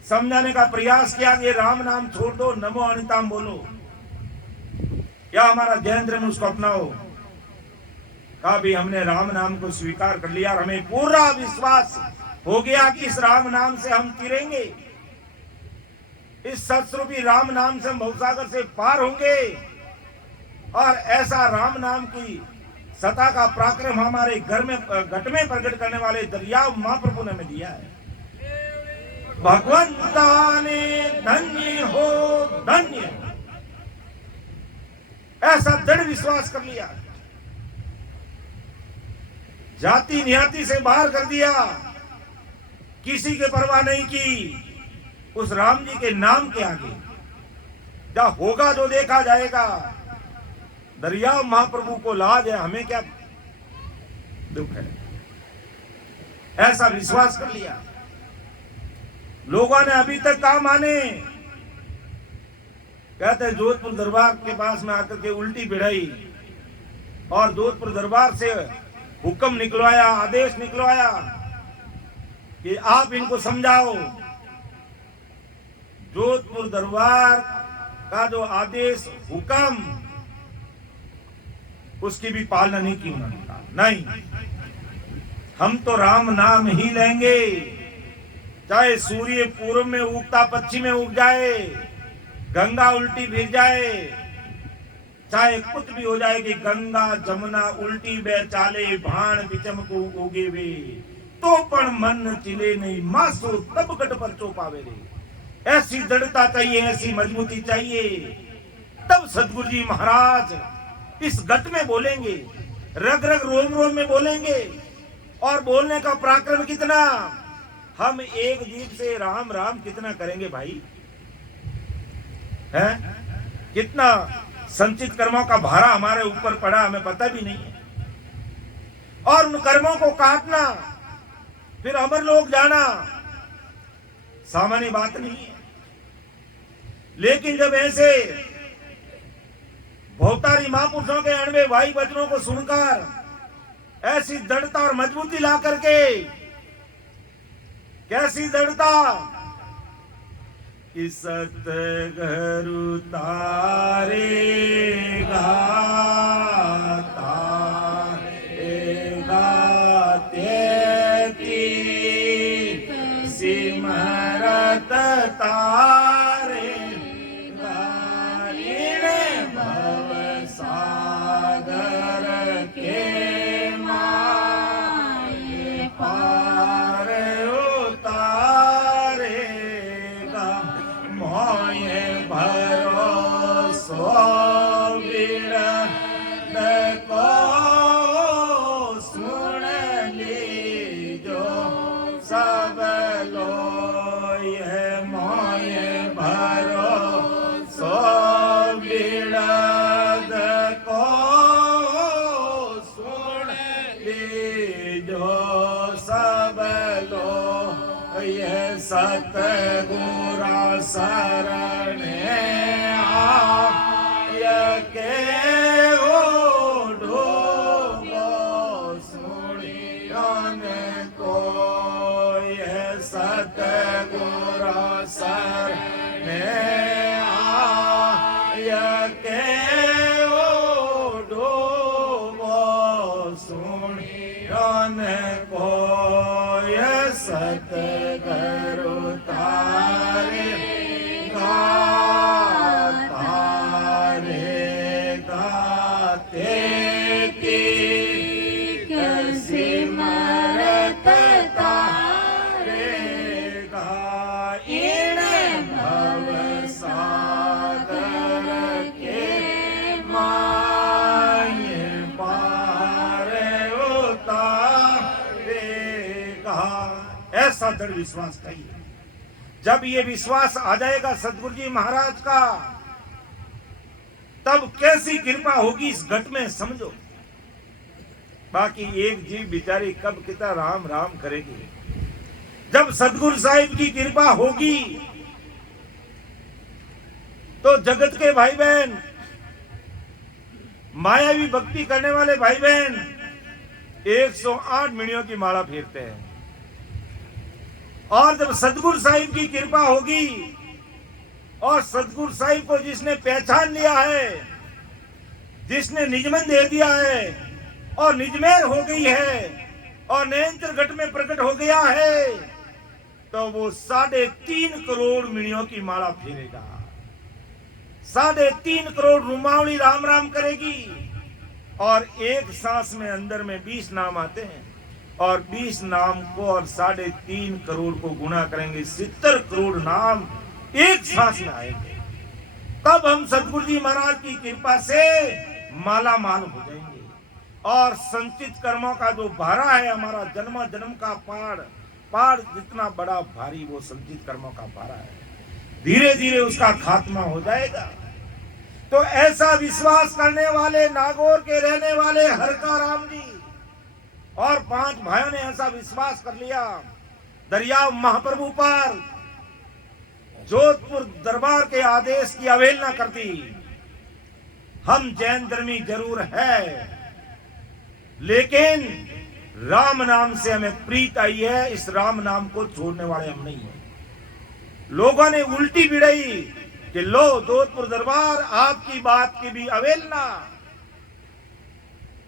समझाने का प्रयास किया। ये राम नाम छोड़ दो, नमो अनिताम बोलो, या हमारा जैन धर्म उसको अपनाओ। कहा भी हमने राम नाम को स्वीकार कर लिया और हमें पूरा विश्वास हो गया कि इस राम नाम से हम तिरेंगे, इस सत्स्वरूपी राम नाम से हम भवसागर से पार होंगे। और ऐसा राम नाम की सता का पराक्रम हमारे घर में घट में प्रकट करने वाले दरियाव महाप्रभु ने हमें दिया है। भगवंता ने धन्य हो धन्य, ऐसा दृढ़ विश्वास कर लिया, जाति नियति से बाहर कर दिया, किसी के परवाह नहीं की। उस राम जी के नाम के आगे क्या होगा जो देखा जाएगा। दरियाव महाप्रभु को लाज है, हमें क्या दुख है। ऐसा विश्वास कर लिया। लोगों ने अभी तक कहा माने, कहते जोधपुर दरबार के पास में आकर के उल्टी भिड़ाई और जोधपुर दरबार से हुक्म निकलवाया, आदेश निकलवाया कि आप इनको समझाओ। जोधपुर दरबार का जो आदेश हुक्म, उसकी भी पालना नहीं की उन्होंने। कहा नहीं, हम तो राम नाम ही लेंगे, चाहे सूर्य पूर्व में उगता पश्चिम में उग जाए, गंगा उल्टी फिर जाए, चाहे कुछ भी हो जाए कि गंगा जमुना उल्टी बह चाले, भाण बिचम को उगे वे, तो पण मन चिले नहीं मासो, तब गट पर चौपावे रे। ऐसी दृढ़ता चाहिए, ऐसी मजबूती चाहिए, तब सदगुरु जी महाराज इस गट में बोलेंगे, रग रग रोम रोम में बोलेंगे। और बोलने का पराक्रम कितना, हम एक जीव से राम राम कितना करेंगे भाई, है कितना संचित कर्मों का भारा हमारे ऊपर पड़ा, हमें पता भी नहीं है। और उन कर्मों को काटना, फिर अमर लोग जाना सामान्य बात नहीं है। लेकिन जब ऐसे भौतारी महापुरुषों के अणवे वाई वचनों को सुनकर ऐसी दृढ़ता और मजबूती ला करके, कैसी दृढ़ता कि सतगुरु तारेगा तेती सिमरत तारे गाइन भव सागर के माये पार उतारेगा मोये भरोसो बिरद को सुन लीजो सब लोय मोये भरोसो बिरद को सुन लीजो सब लोय सतगुरा शरणे आय के ओढ़ो सुनियन को ये सतगुरा शरणे आय के ओढ़ो सुनियन को ये सतगुरु तारे गाते की सिमरत तारेगा इन भव सागर के माये पार उतारेगा। ऐसा दृढ़ विश्वास चाहिए। जब ये विश्वास आ जाएगा सदगुरु जी महाराज का, तब कैसी कृपा होगी इस घट में समझो। बाकी एक जीव बिचारी कब कितना राम राम करेगी। जब सदगुरु साहिब की कृपा होगी तो जगत के भाई बहन, मायावी भक्ति करने वाले भाई बहन 108 मिणियों की माला फेरते हैं। और जब सदगुरु साहिब की कृपा होगी और सदगुरु साहिब को जिसने पहचान लिया है, जिसने निजमन दे दिया है और निजमेर हो गई है और नयंत्र घट में प्रकट हो गया है, तो वो 3.5 करोड़ मिणियों की माला फेरेगा, 3.5 करोड़ रुमावली राम राम करेगी। और एक सांस में अंदर में 20 नाम आते हैं और 20 नाम को और 3.5 करोड़ को गुणा करेंगे, 70 करोड़ नाम एक सांस में आएंगे। तब हम सदगुरु जी महाराज की कृपा से माला माल हो जाएंगे। और संचित कर्मों का जो भारा है, हमारा जन्म जन्म का पाड़ जितना बड़ा भारी वो संचित कर्मों का भारा है, धीरे धीरे उसका खात्मा हो जाएगा। तो ऐसा विश्वास करने वाले नागौर के रहने वाले हरका राम जी और 5 भाइयों ने ऐसा विश्वास कर लिया दरिया महाप्रभु पर, जोधपुर दरबार के आदेश की अवहेलना कर दी। हम जैन धर्मी जरूर है, लेकिन राम नाम से हमें प्रीत आई है, इस राम नाम को छोड़ने वाले हम नहीं हैं। लोगों ने उल्टी भिड़ाई कि लो जोधपुर दरबार आपकी बात की भी अवहेलना,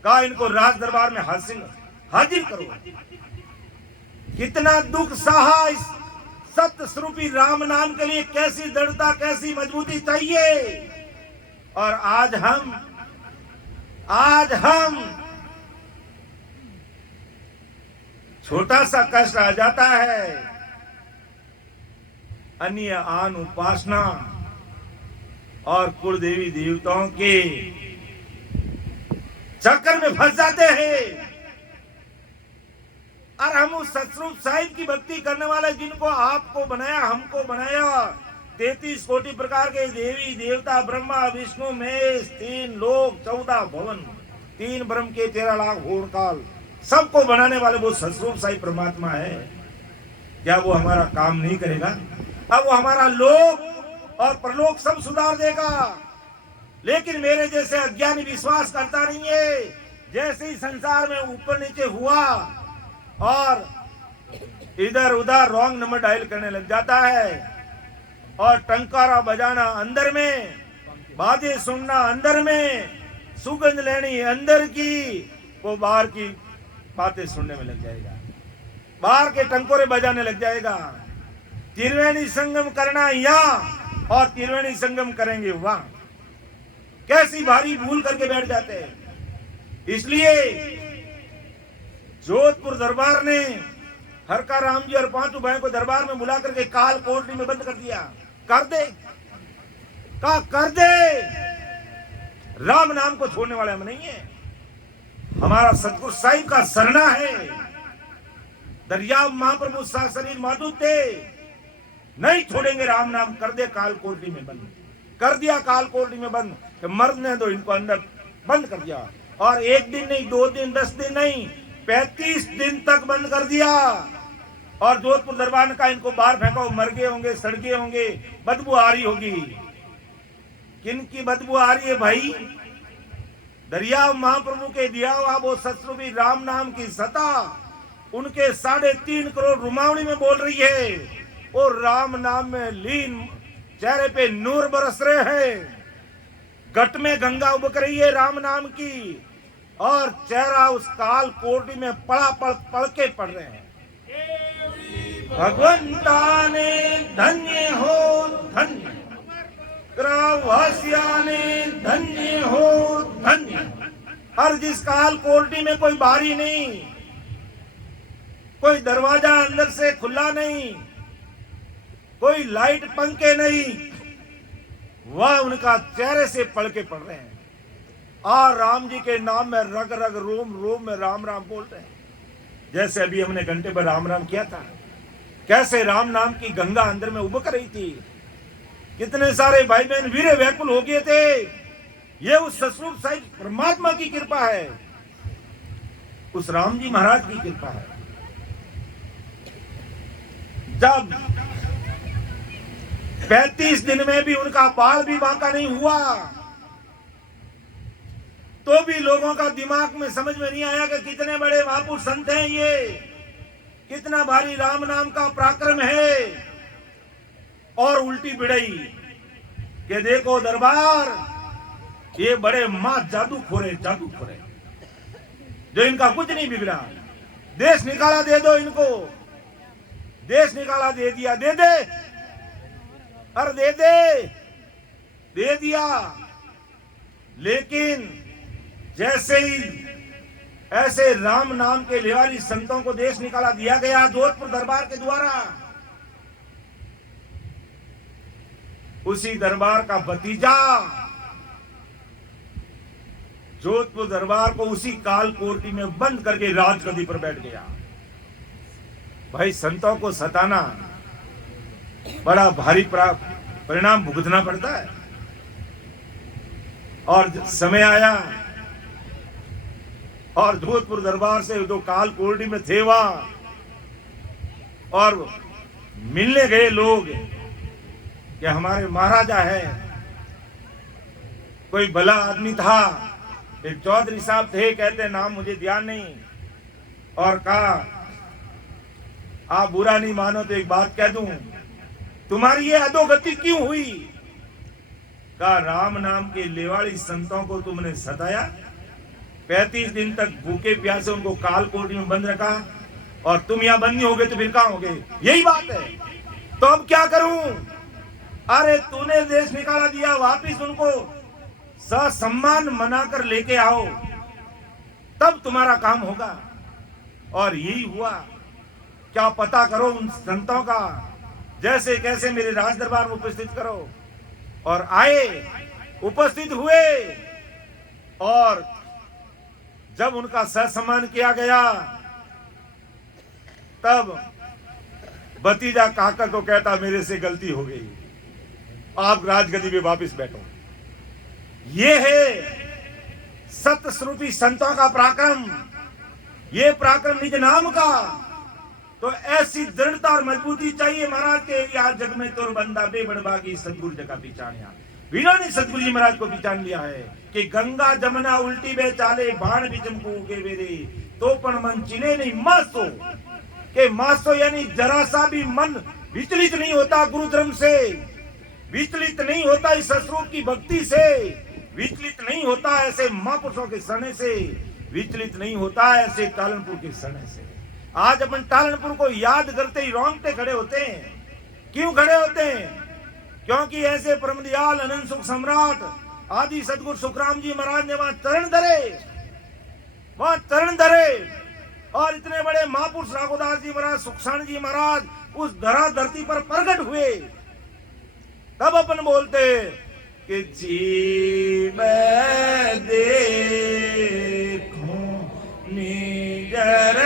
कहा इनको राज दरबार में हाजिर करो। कितना दुख सहा इस सत्य स्वरूपी राम नाम के लिए, कैसी दृढ़ता कैसी मजबूती चाहिए। और आज हम छोटा सा कष्ट आ जाता है, अन्य आन उपासना और कुलदेवी देवताओं के चक्कर में फंस जाते हैं। और हम उस सतरूप साहिब की भक्ति करने वाले, जिनको आपको बनाया हमको बनाया, 33 कोटि प्रकार के देवी देवता ब्रह्मा विष्णु महेश, 3 लोक 14 भवन, 3 ब्रह्म के 13 लाख होड़ काल, सबको बनाने वाले वो सतरूप साहिब परमात्मा है। क्या वो हमारा काम नहीं करेगा? अब वो हमारा लोक और परलोक सब सुधार देगा। लेकिन मेरे जैसे अज्ञानी विश्वास करता नहीं है। जैसे ही संसार में ऊपर नीचे हुआ और इधर उधर रॉन्ग नंबर डायल करने लग जाता है और टंकारा बजाना अंदर में, बाजे सुनना अंदर में, सुगंध लेनी अंदर की, वो बाहर की बातें सुनने में लग जाएगा, बाहर के टंकोरे बजाने लग जाएगा। त्रिवेणी संगम करना यहाँ और त्रिवेणी संगम करेंगे वहां। कैसी भारी भूल करके बैठ जाते हैं। इसलिए जोधपुर दरबार ने हरका राम जी और पांचों भाइयों को दरबार में बुला करके काल कोठरी में बंद कर दिया। कर दे, कर दे। राम नाम को छोड़ने वाले हम नहीं है। हमारा सतगुरु साहिब का सरना है। दरियाव महाप्रभु सा शरीर माधुत थे, नहीं छोड़ेंगे राम नाम। कर दे काल कोठरी में बंद। कर दिया काल कोठरी में बंद। तो मरने दो इनको, अंदर बंद कर दिया। और एक दिन नहीं, 2 दिन, 10 दिन नहीं, 35 दिन तक बंद कर दिया। और जोधपुर दरबार ने कहा इनको बाहर फेंको, मर गए होंगे, सड़ गए होंगे, बदबू आ रही होगी। किनकी बदबू आ रही है भाई? दरिया महाप्रभु के दिया हुआ वो सतरूपी राम नाम की सता उनके 3.5 करोड़ रुमावणी में बोल रही है। वो राम नाम में लीन, चेहरे पे नूर बरस रहे हैं। घट में गंगा उबक रही है राम नाम की, और चेहरा उस काल कोटरी में पड़ के पड़ रहे हैं। भगवंता ने धन्य हो धन्य, ग्रामवासिया ने धन्य हो धन्य। हर जिस काल कोटरी में कोई बारी नहीं, कोई दरवाजा अंदर से खुला नहीं, कोई लाइट पंखे नहीं, वह उनका चेहरे से पड़ के पड़ रहे हैं। और राम जी के नाम में रग रग रोम रोम में राम राम बोल रहे हैं। जैसे अभी हमने घंटे पर राम राम किया था, कैसे राम नाम की गंगा अंदर में उबक रही थी। कितने सारे भाई बहन वीर व्याकुल हो गए थे। ये उस सतरूप साहिब परमात्मा की कृपा है, उस राम जी महाराज की कृपा है। जब 35 दिन में भी उनका बाल भी बांका नहीं हुआ, तो भी लोगों का दिमाग में समझ में नहीं आया कि कितने बड़े महापुरुष संत हैं ये, कितना भारी राम नाम का पराक्रम है। और उल्टी बिड़ई कि देखो दरबार, ये बड़े मां जादूखोरे जो इनका कुछ नहीं बिगड़ा। देश निकाला दे दो इनको, देश निकाला दे दिया, दे दे, अरे दे दिया। लेकिन जैसे ही ऐसे राम नाम के लेवारी संतों को देश निकाला दिया गया जोधपुर दरबार के द्वारा, उसी दरबार का भतीजा जोधपुर दरबार को उसी काल कोठरी में बंद करके राजगद्दी पर बैठ गया। भाई संतों को सताना बड़ा भारी परिणाम भुगतना पड़ता है। और समय आया और जोधपुर दरबार से जो काल कोठरी में थे वहां, और मिलने गए लोग कि हमारे महाराजा है। कोई भला आदमी था, एक चौधरी साहब थे, कहते नाम मुझे ध्यान नहीं, और कहा आप बुरा नहीं मानो तो एक बात कह दूं, तुम्हारी ये अधोगति क्यों हुई? कहा राम नाम के लेवाड़ी संतों को तुमने सताया, 35 दिन तक भूखे प्यासे उनको काल कोठरी में बंद रखा, और तुम यहां बंद नहीं होगे तो फिर कहां होगे? यही बात है। तो अब क्या करूं? अरे तूने देश निकाला दिया, वापिस उनको ससम्मान मनाकर लेके आओ, तब तुम्हारा काम होगा। और यही हुआ। क्या पता करो उन संतों का, जैसे कैसे मेरे राज दरबार में उपस्थित करो। और आए, उपस्थित हुए, और जब उनका ससम्मान किया गया, तब भतीजा काका को कहता मेरे से गलती हो गई, आप राजगद्दी पे वापस बैठो। ये है सत स्वरूपी संतों का पराक्रम। ये पराक्रम निज नाम का, तो ऐसी दृढ़ता और मजबूती चाहिए महाराज के यहाँ जग में तो बंदा बेबड़बागी सदगुरु जगह पहचानिया। वीरों ने सतगुरु जी महाराज को पहचान लिया है कि गंगा जमुना उल्टी बे चाले बाण भी चमकू के वेरे तो पण मन चिने नहीं मासो के मासो यानी जरा सा भी मन विचलित नहीं होता गुरु धर्म से, विचलित नहीं होता इस स्वरूप की भक्ति से, विचलित नहीं होता ऐसे महापुरुषों के शरण से, विचलित नहीं होता ऐसे टालनपुर के शरण से। आज अपन टालनपुर को याद करते ही रोंगटे खड़े होते हैं। क्यों खड़े होते हैं? क्योंकि ऐसे परमदयाल अनंत सुख सम्राट आदि सदगुरु सुखराम जी महाराज ने वहां चरण धरे और इतने बड़े महापुरुष राघोदास जी महाराज, सुखसाण जी महाराज उस धरा धरती पर प्रकट हुए। तब अपन बोलते कि जी मैं देखूं निजर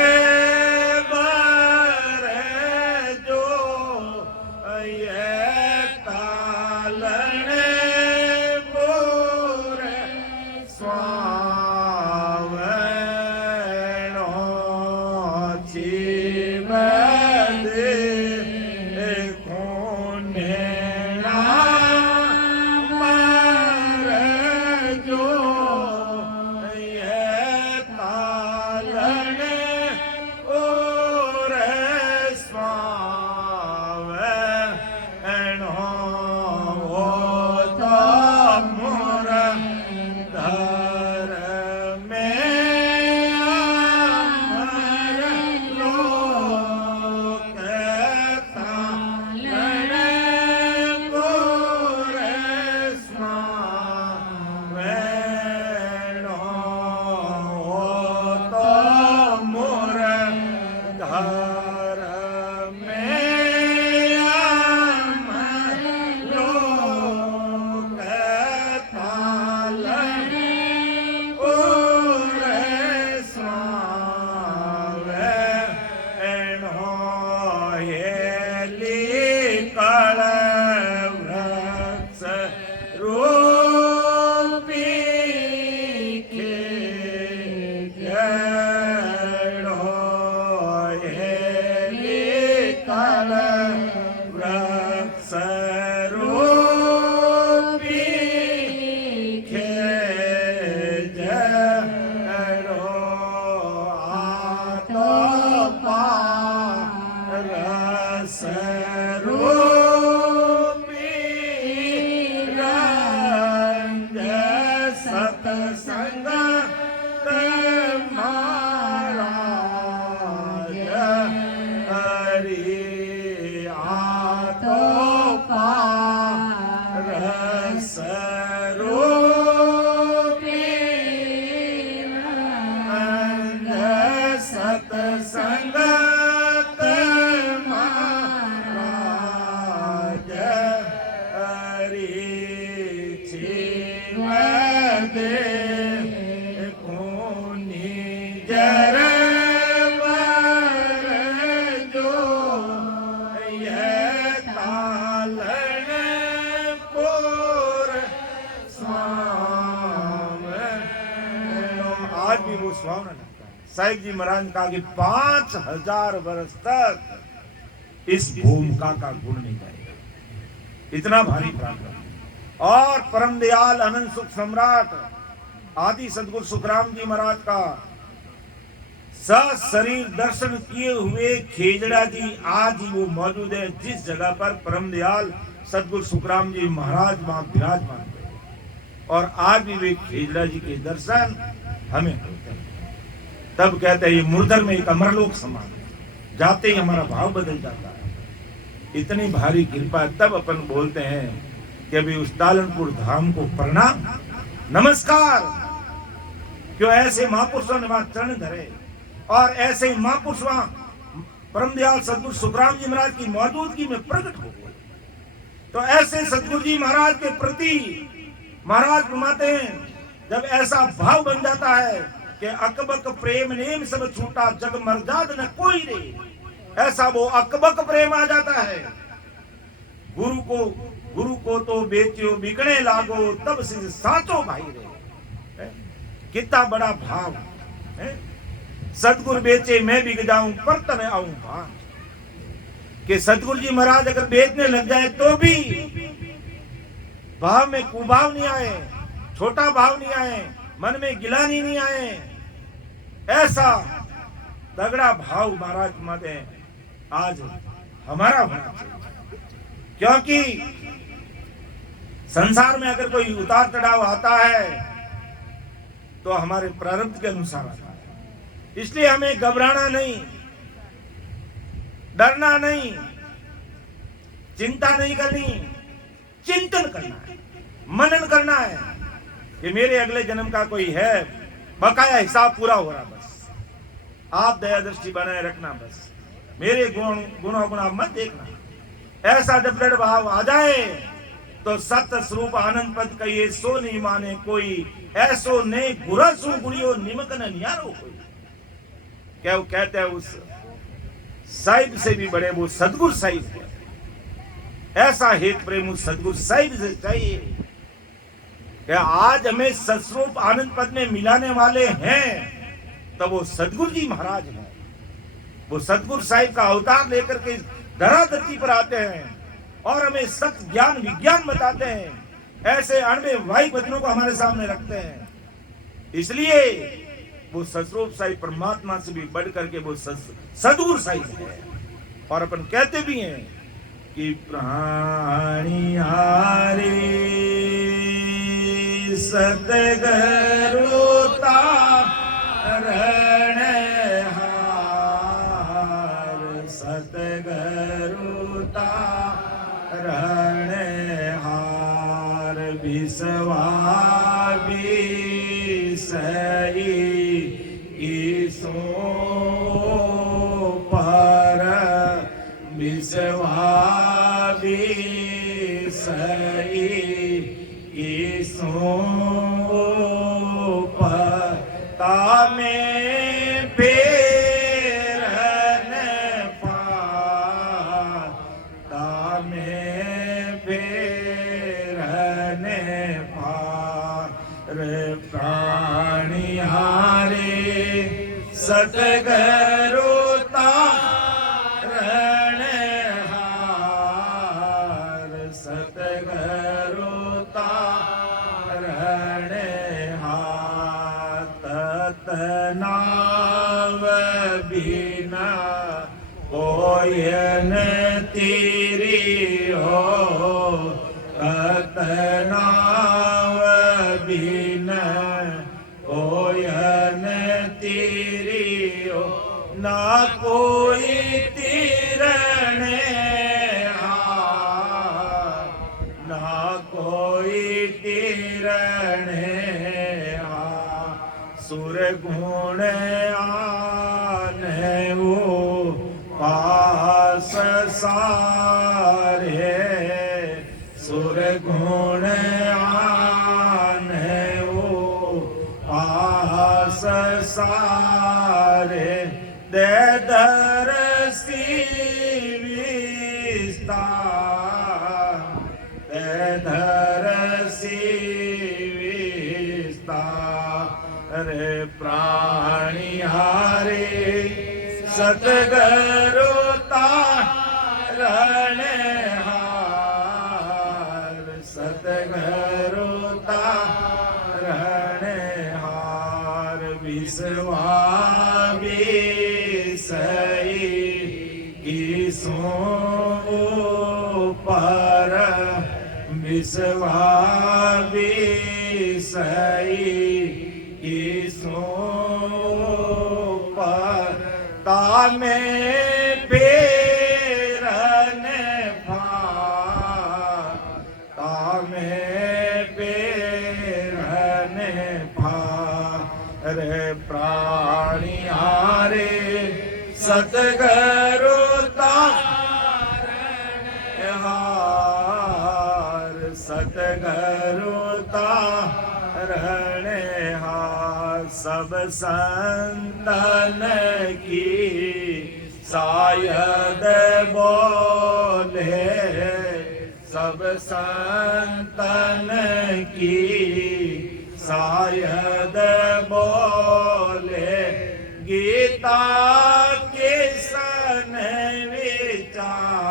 साहिब जी महाराज कहा कि 5000 वर्ष तक इस भूमिका का गुण नहीं गाएगा, इतना भारी प्राप्त। और परम दयाल अनंत सुख सम्राट आदि सदगुरु सुखराम जी महाराज का शरीर दर्शन किए हुए खेजड़ा जी आज ही वो मौजूद है जिस जगह पर परम दयाल सदगुरु सुखराम जी महाराज वहां विराजमान थे। और आज भी वे खेजड़ा जी के दर्शन हमें होते हैं। तब कहते हैं ये मुर्दर में एक अमरलोक समान है, जाते ही हमारा भाव बदल जाता है। इतनी भारी कृपा। तब अपन बोलते हैं कि अभी उस टालनपुर धाम को प्रणाम नमस्कार। क्यों? ऐसे महापुरुषों ने वहां चरण धरे और ऐसे ही महापुरुष वहां परमदयाल सदगुरु सुखराम जी महाराज की मौजूदगी में प्रकट हो गए। तो ऐसे सदगुरु जी महाराज के प्रति महाराज फरमाते हैं जब ऐसा भाव बन जाता है कि अकबक प्रेम नेम सब छूटा जग मर्जाद न कोई रे, ऐसा वो अकबक प्रेम आ जाता है। गुरु को तो बेचियो बिकने लागो तब सिद्ध साचो भाई रे। कितना बड़ा भाव है। सदगुरु बेचे मैं बिक जाऊं पर तने आऊं भान। कि सतगुरु जी महाराज अगर बेचने लग जाए तो भी भाव में कुभाव नहीं आए, छोटा भाव नहीं आए, मन में गिलानी नहीं आए, ऐसा तगड़ा भाव महाराज माते आज हमारा होना चाहिए। क्योंकि संसार में अगर कोई उतार चढ़ाव आता है तो हमारे प्रारब्ध के अनुसार आता है। इसलिए हमें घबराना नहीं, डरना नहीं, चिंता नहीं करनी, चिंतन करना है, मनन करना है कि मेरे अगले जन्म का कोई है, बकाया हिसाब पूरा हो रहा, बस आप दया दृष्टि बनाए रखना, बस मेरे गुण आप मत देखना। ऐसा जब दृढ़ भाव आ जाए तो सत्य स्वरूप आनंद पद कहिए सो नहीं माने कोई, ऐसो ने गुरसु गुड़ियो निमकन नियारो कोई। क्या वो कहते हैं उस साहिब से भी बड़े वो सदगुरु साहिब है। ऐसा हेत प्रेम उस सदगुरु साहिब से चाहिए कि आज हमें सत्स्वरूप आनंद पद में मिलाने वाले हैं तो वो सदगुरु जी महाराज हैं। वो सदगुरु साहिब का अवतार लेकर के धरा धरती पर आते हैं और हमें सत्य ज्ञान विज्ञान बताते हैं। ऐसे अणवे वाई वचनों को हमारे सामने रखते हैं। इसलिए वो सतरूप साहिब परमात्मा से भी बढ़ करके वो सदगुरु साहिब है। और अपन कहते भी हैं कि प्राणी हारे सतगुरु तारण हार, सतगुरु तारण हार, विश्वा सही ईसो पर विश्वा सही ईसो पर तामे पेरन पार, तामे पेरन पार, प्राणी हारे सतगुरु तारण हार, सतगुरु तारण हार, ततनाव बिना कोयन तेरी हो, ततनाव बिना कोयन तेरी हो, ना कोई तीरने हार, ना कोई तीरने हार, सुर गुण आने वो पास सारे, सुर गुण आने वो पास सारे, दे दरसी विस्तार, दे दरसी विस्तार, प्राणी हारे सतगुरु तारण हार, सतगुरु तारण हार, विश्वा सही ईसो पर विश्वा सही ईसो पर तामे पेरन फार, तामे पेरन फार, प्राणी हारे सतगुरु तारण हार, सतगुरु तारण हार, सब संतन की शायद बोले, सब संतन की शायद बोले, गीता के सन विचार,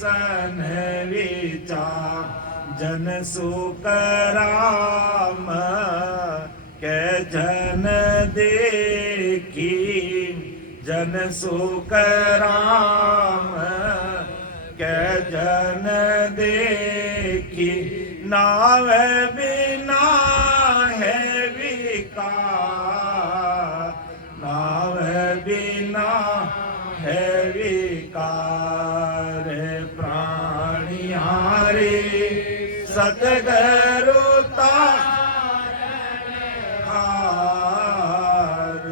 सन विचार जन सुख राम के जन देखी जन सुख राम के जन देखी नाव बिना है विकार नाव बिना है विकार प्राणिहारे सतगुरु तार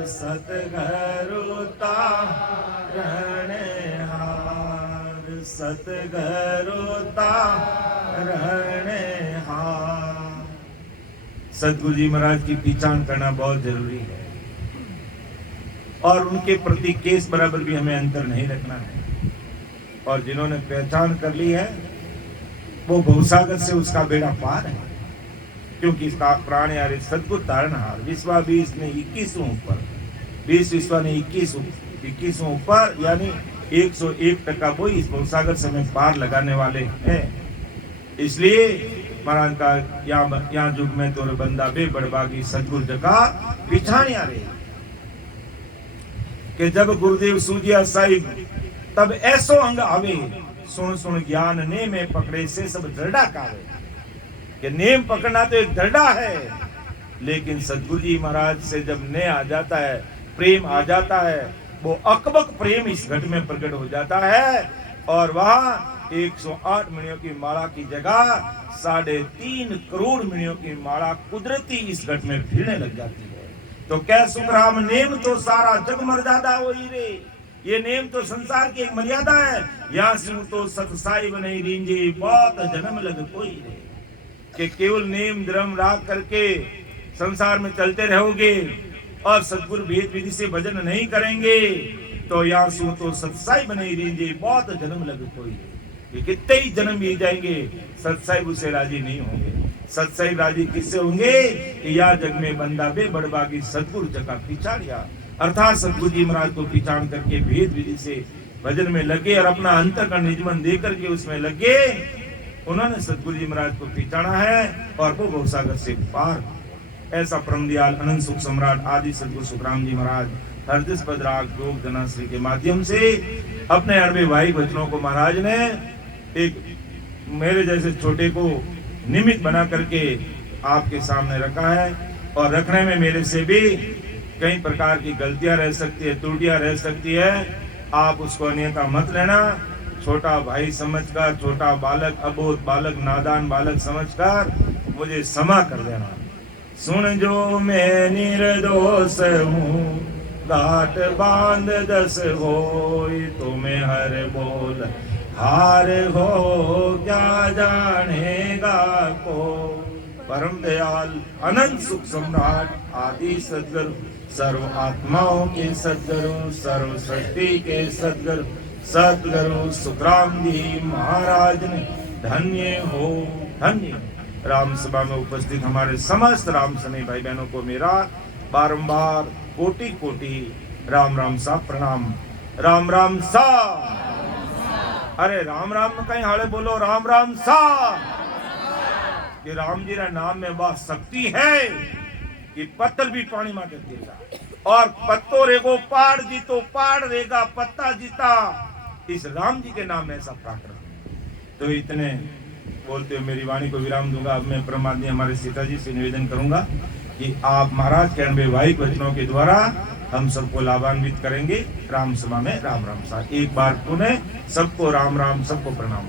सतगुरु तारणहार सतगुरु तारणहार। सतगुरु जी महाराज की पहचान करना बहुत जरूरी है और उनके प्रति केस बराबर भी हमें अंतर नहीं रखना है। और जिन्होंने पहचान कर ली है वो भवसागर से उसका बेड़ा पार है, क्योंकि इसका प्राण यारे सदगुरु तारणहार। विश्वा 20 ने 21 ऊपर 20 विश्वा ने 21 ऊपर यानी 101% वो इस भवसागर से हमें पार लगाने वाले हैं। इसलिए महाराज का यहाँ युग में तोर बंदा बे बड़बागी सदगुरु जका पिछाणिया रे कि जब गुरुदेव सूजिया साहिब तब ऐसो अंग आवे सुन सुन ज्ञान ने में पकड़े से सब दृढ़ा कावे कि नेम पकड़ना तो एक दृढ़ा है, लेकिन सदगुरु जी महाराज से जब ने आ जाता है प्रेम आ जाता है वो अकबक प्रेम इस घट में प्रकट हो जाता है और वहां 108 मणियों की माला की जगह 3.5 करोड़ मणियों की माला कुदरती इस घट में फिरने लग जाती है। तो क्या सुखराम नेम तो सारा जग मर्यादा हो ही रे, ये नेम तो संसार की एक मर्यादा है। यहाँ से तो सत साहिब नहीं रींजे बहुत जन्म लग कोई रे, कि केवल नेम धर्म राग करके संसार में चलते रहोगे और सतगुरु भेद विधि से भजन नहीं करेंगे तो यहाँ से तो सत साहिब नहीं रींजे बहुत जन्म लग कोई। ये कितने ही जन्म मिल जाएंगे सत साहिब उसे राजी नहीं होंगे। सत साहिब राजी किससे होंगे कि या जग में बंदा बे बड़बागी सतगुरु जका पिछाड़िया, अर्थात सतगुरु जी महाराज को पहचान करके भेद विधि से भजन में लगे और अपना अंतर का निजमन दे करके उसमें लगे। उन्होंने सतगुरु जी महाराज को पहचाना है और वो भवसागर से पार। ऐसा परमदयाल अनंत सुख सम्राट आदि सतगुरु सुखराम जी महाराज हरदिस पदराग योग धनाश्री के माध्यम से अपने 90 भाई बच्चों को महाराज ने एक मेरे जैसे छोटे को निमित्त बना करके आपके सामने रखा है। और रखने में मेरे से भी कई प्रकार की गलतियां रह सकती है, त्रुटियां रह सकती है, आप उसको अन्यथा मत लेना। छोटा भाई समझकर, छोटा बालक, अबोध बालक, नादान बालक समझकर मुझे क्षमा कर देना। सुन जो मैं निर्दोष हूँ घाट बांध 10 होई तुम्हें हर बोल हार हो क्या जानेगा को। परम दयाल अनंत सुख सम्राट आदि सद्गुरु सर्व आत्माओं के सद्गुरु सर्व सृष्टि के सद्गुरु सद्गुरु सुखराम जी महाराज ने धन्य हो धन्य। राम सभा में उपस्थित हमारे समस्त राम सनी भाई बहनों को मेरा बारंबार कोटि कोटि राम राम सा प्रणाम। राम राम सा, अरे राम राम कहीं हाड़े बोलो राम राम सा। कि राम जी रा नाम में बात शक्ति है कि पत्थर भी पानी में देगा और पत्तो रेगो पाड़ जीतो पाड़ रेगा पत्ता जीता। इस राम जी के नाम में ऐसा प्राकृत। तो इतने बोलते हुए मेरी वाणी को विराम दूंगा। अब मैं परमात्मा हमारे सीता जी से निवेदन करूंगा कि आप महाराज के 90 वाहिक वचनों के द्वारा हम सबको लाभान्वित करेंगे। राम सभा में राम राम सा। एक बार पुनः सबको राम राम, सबको प्रणाम।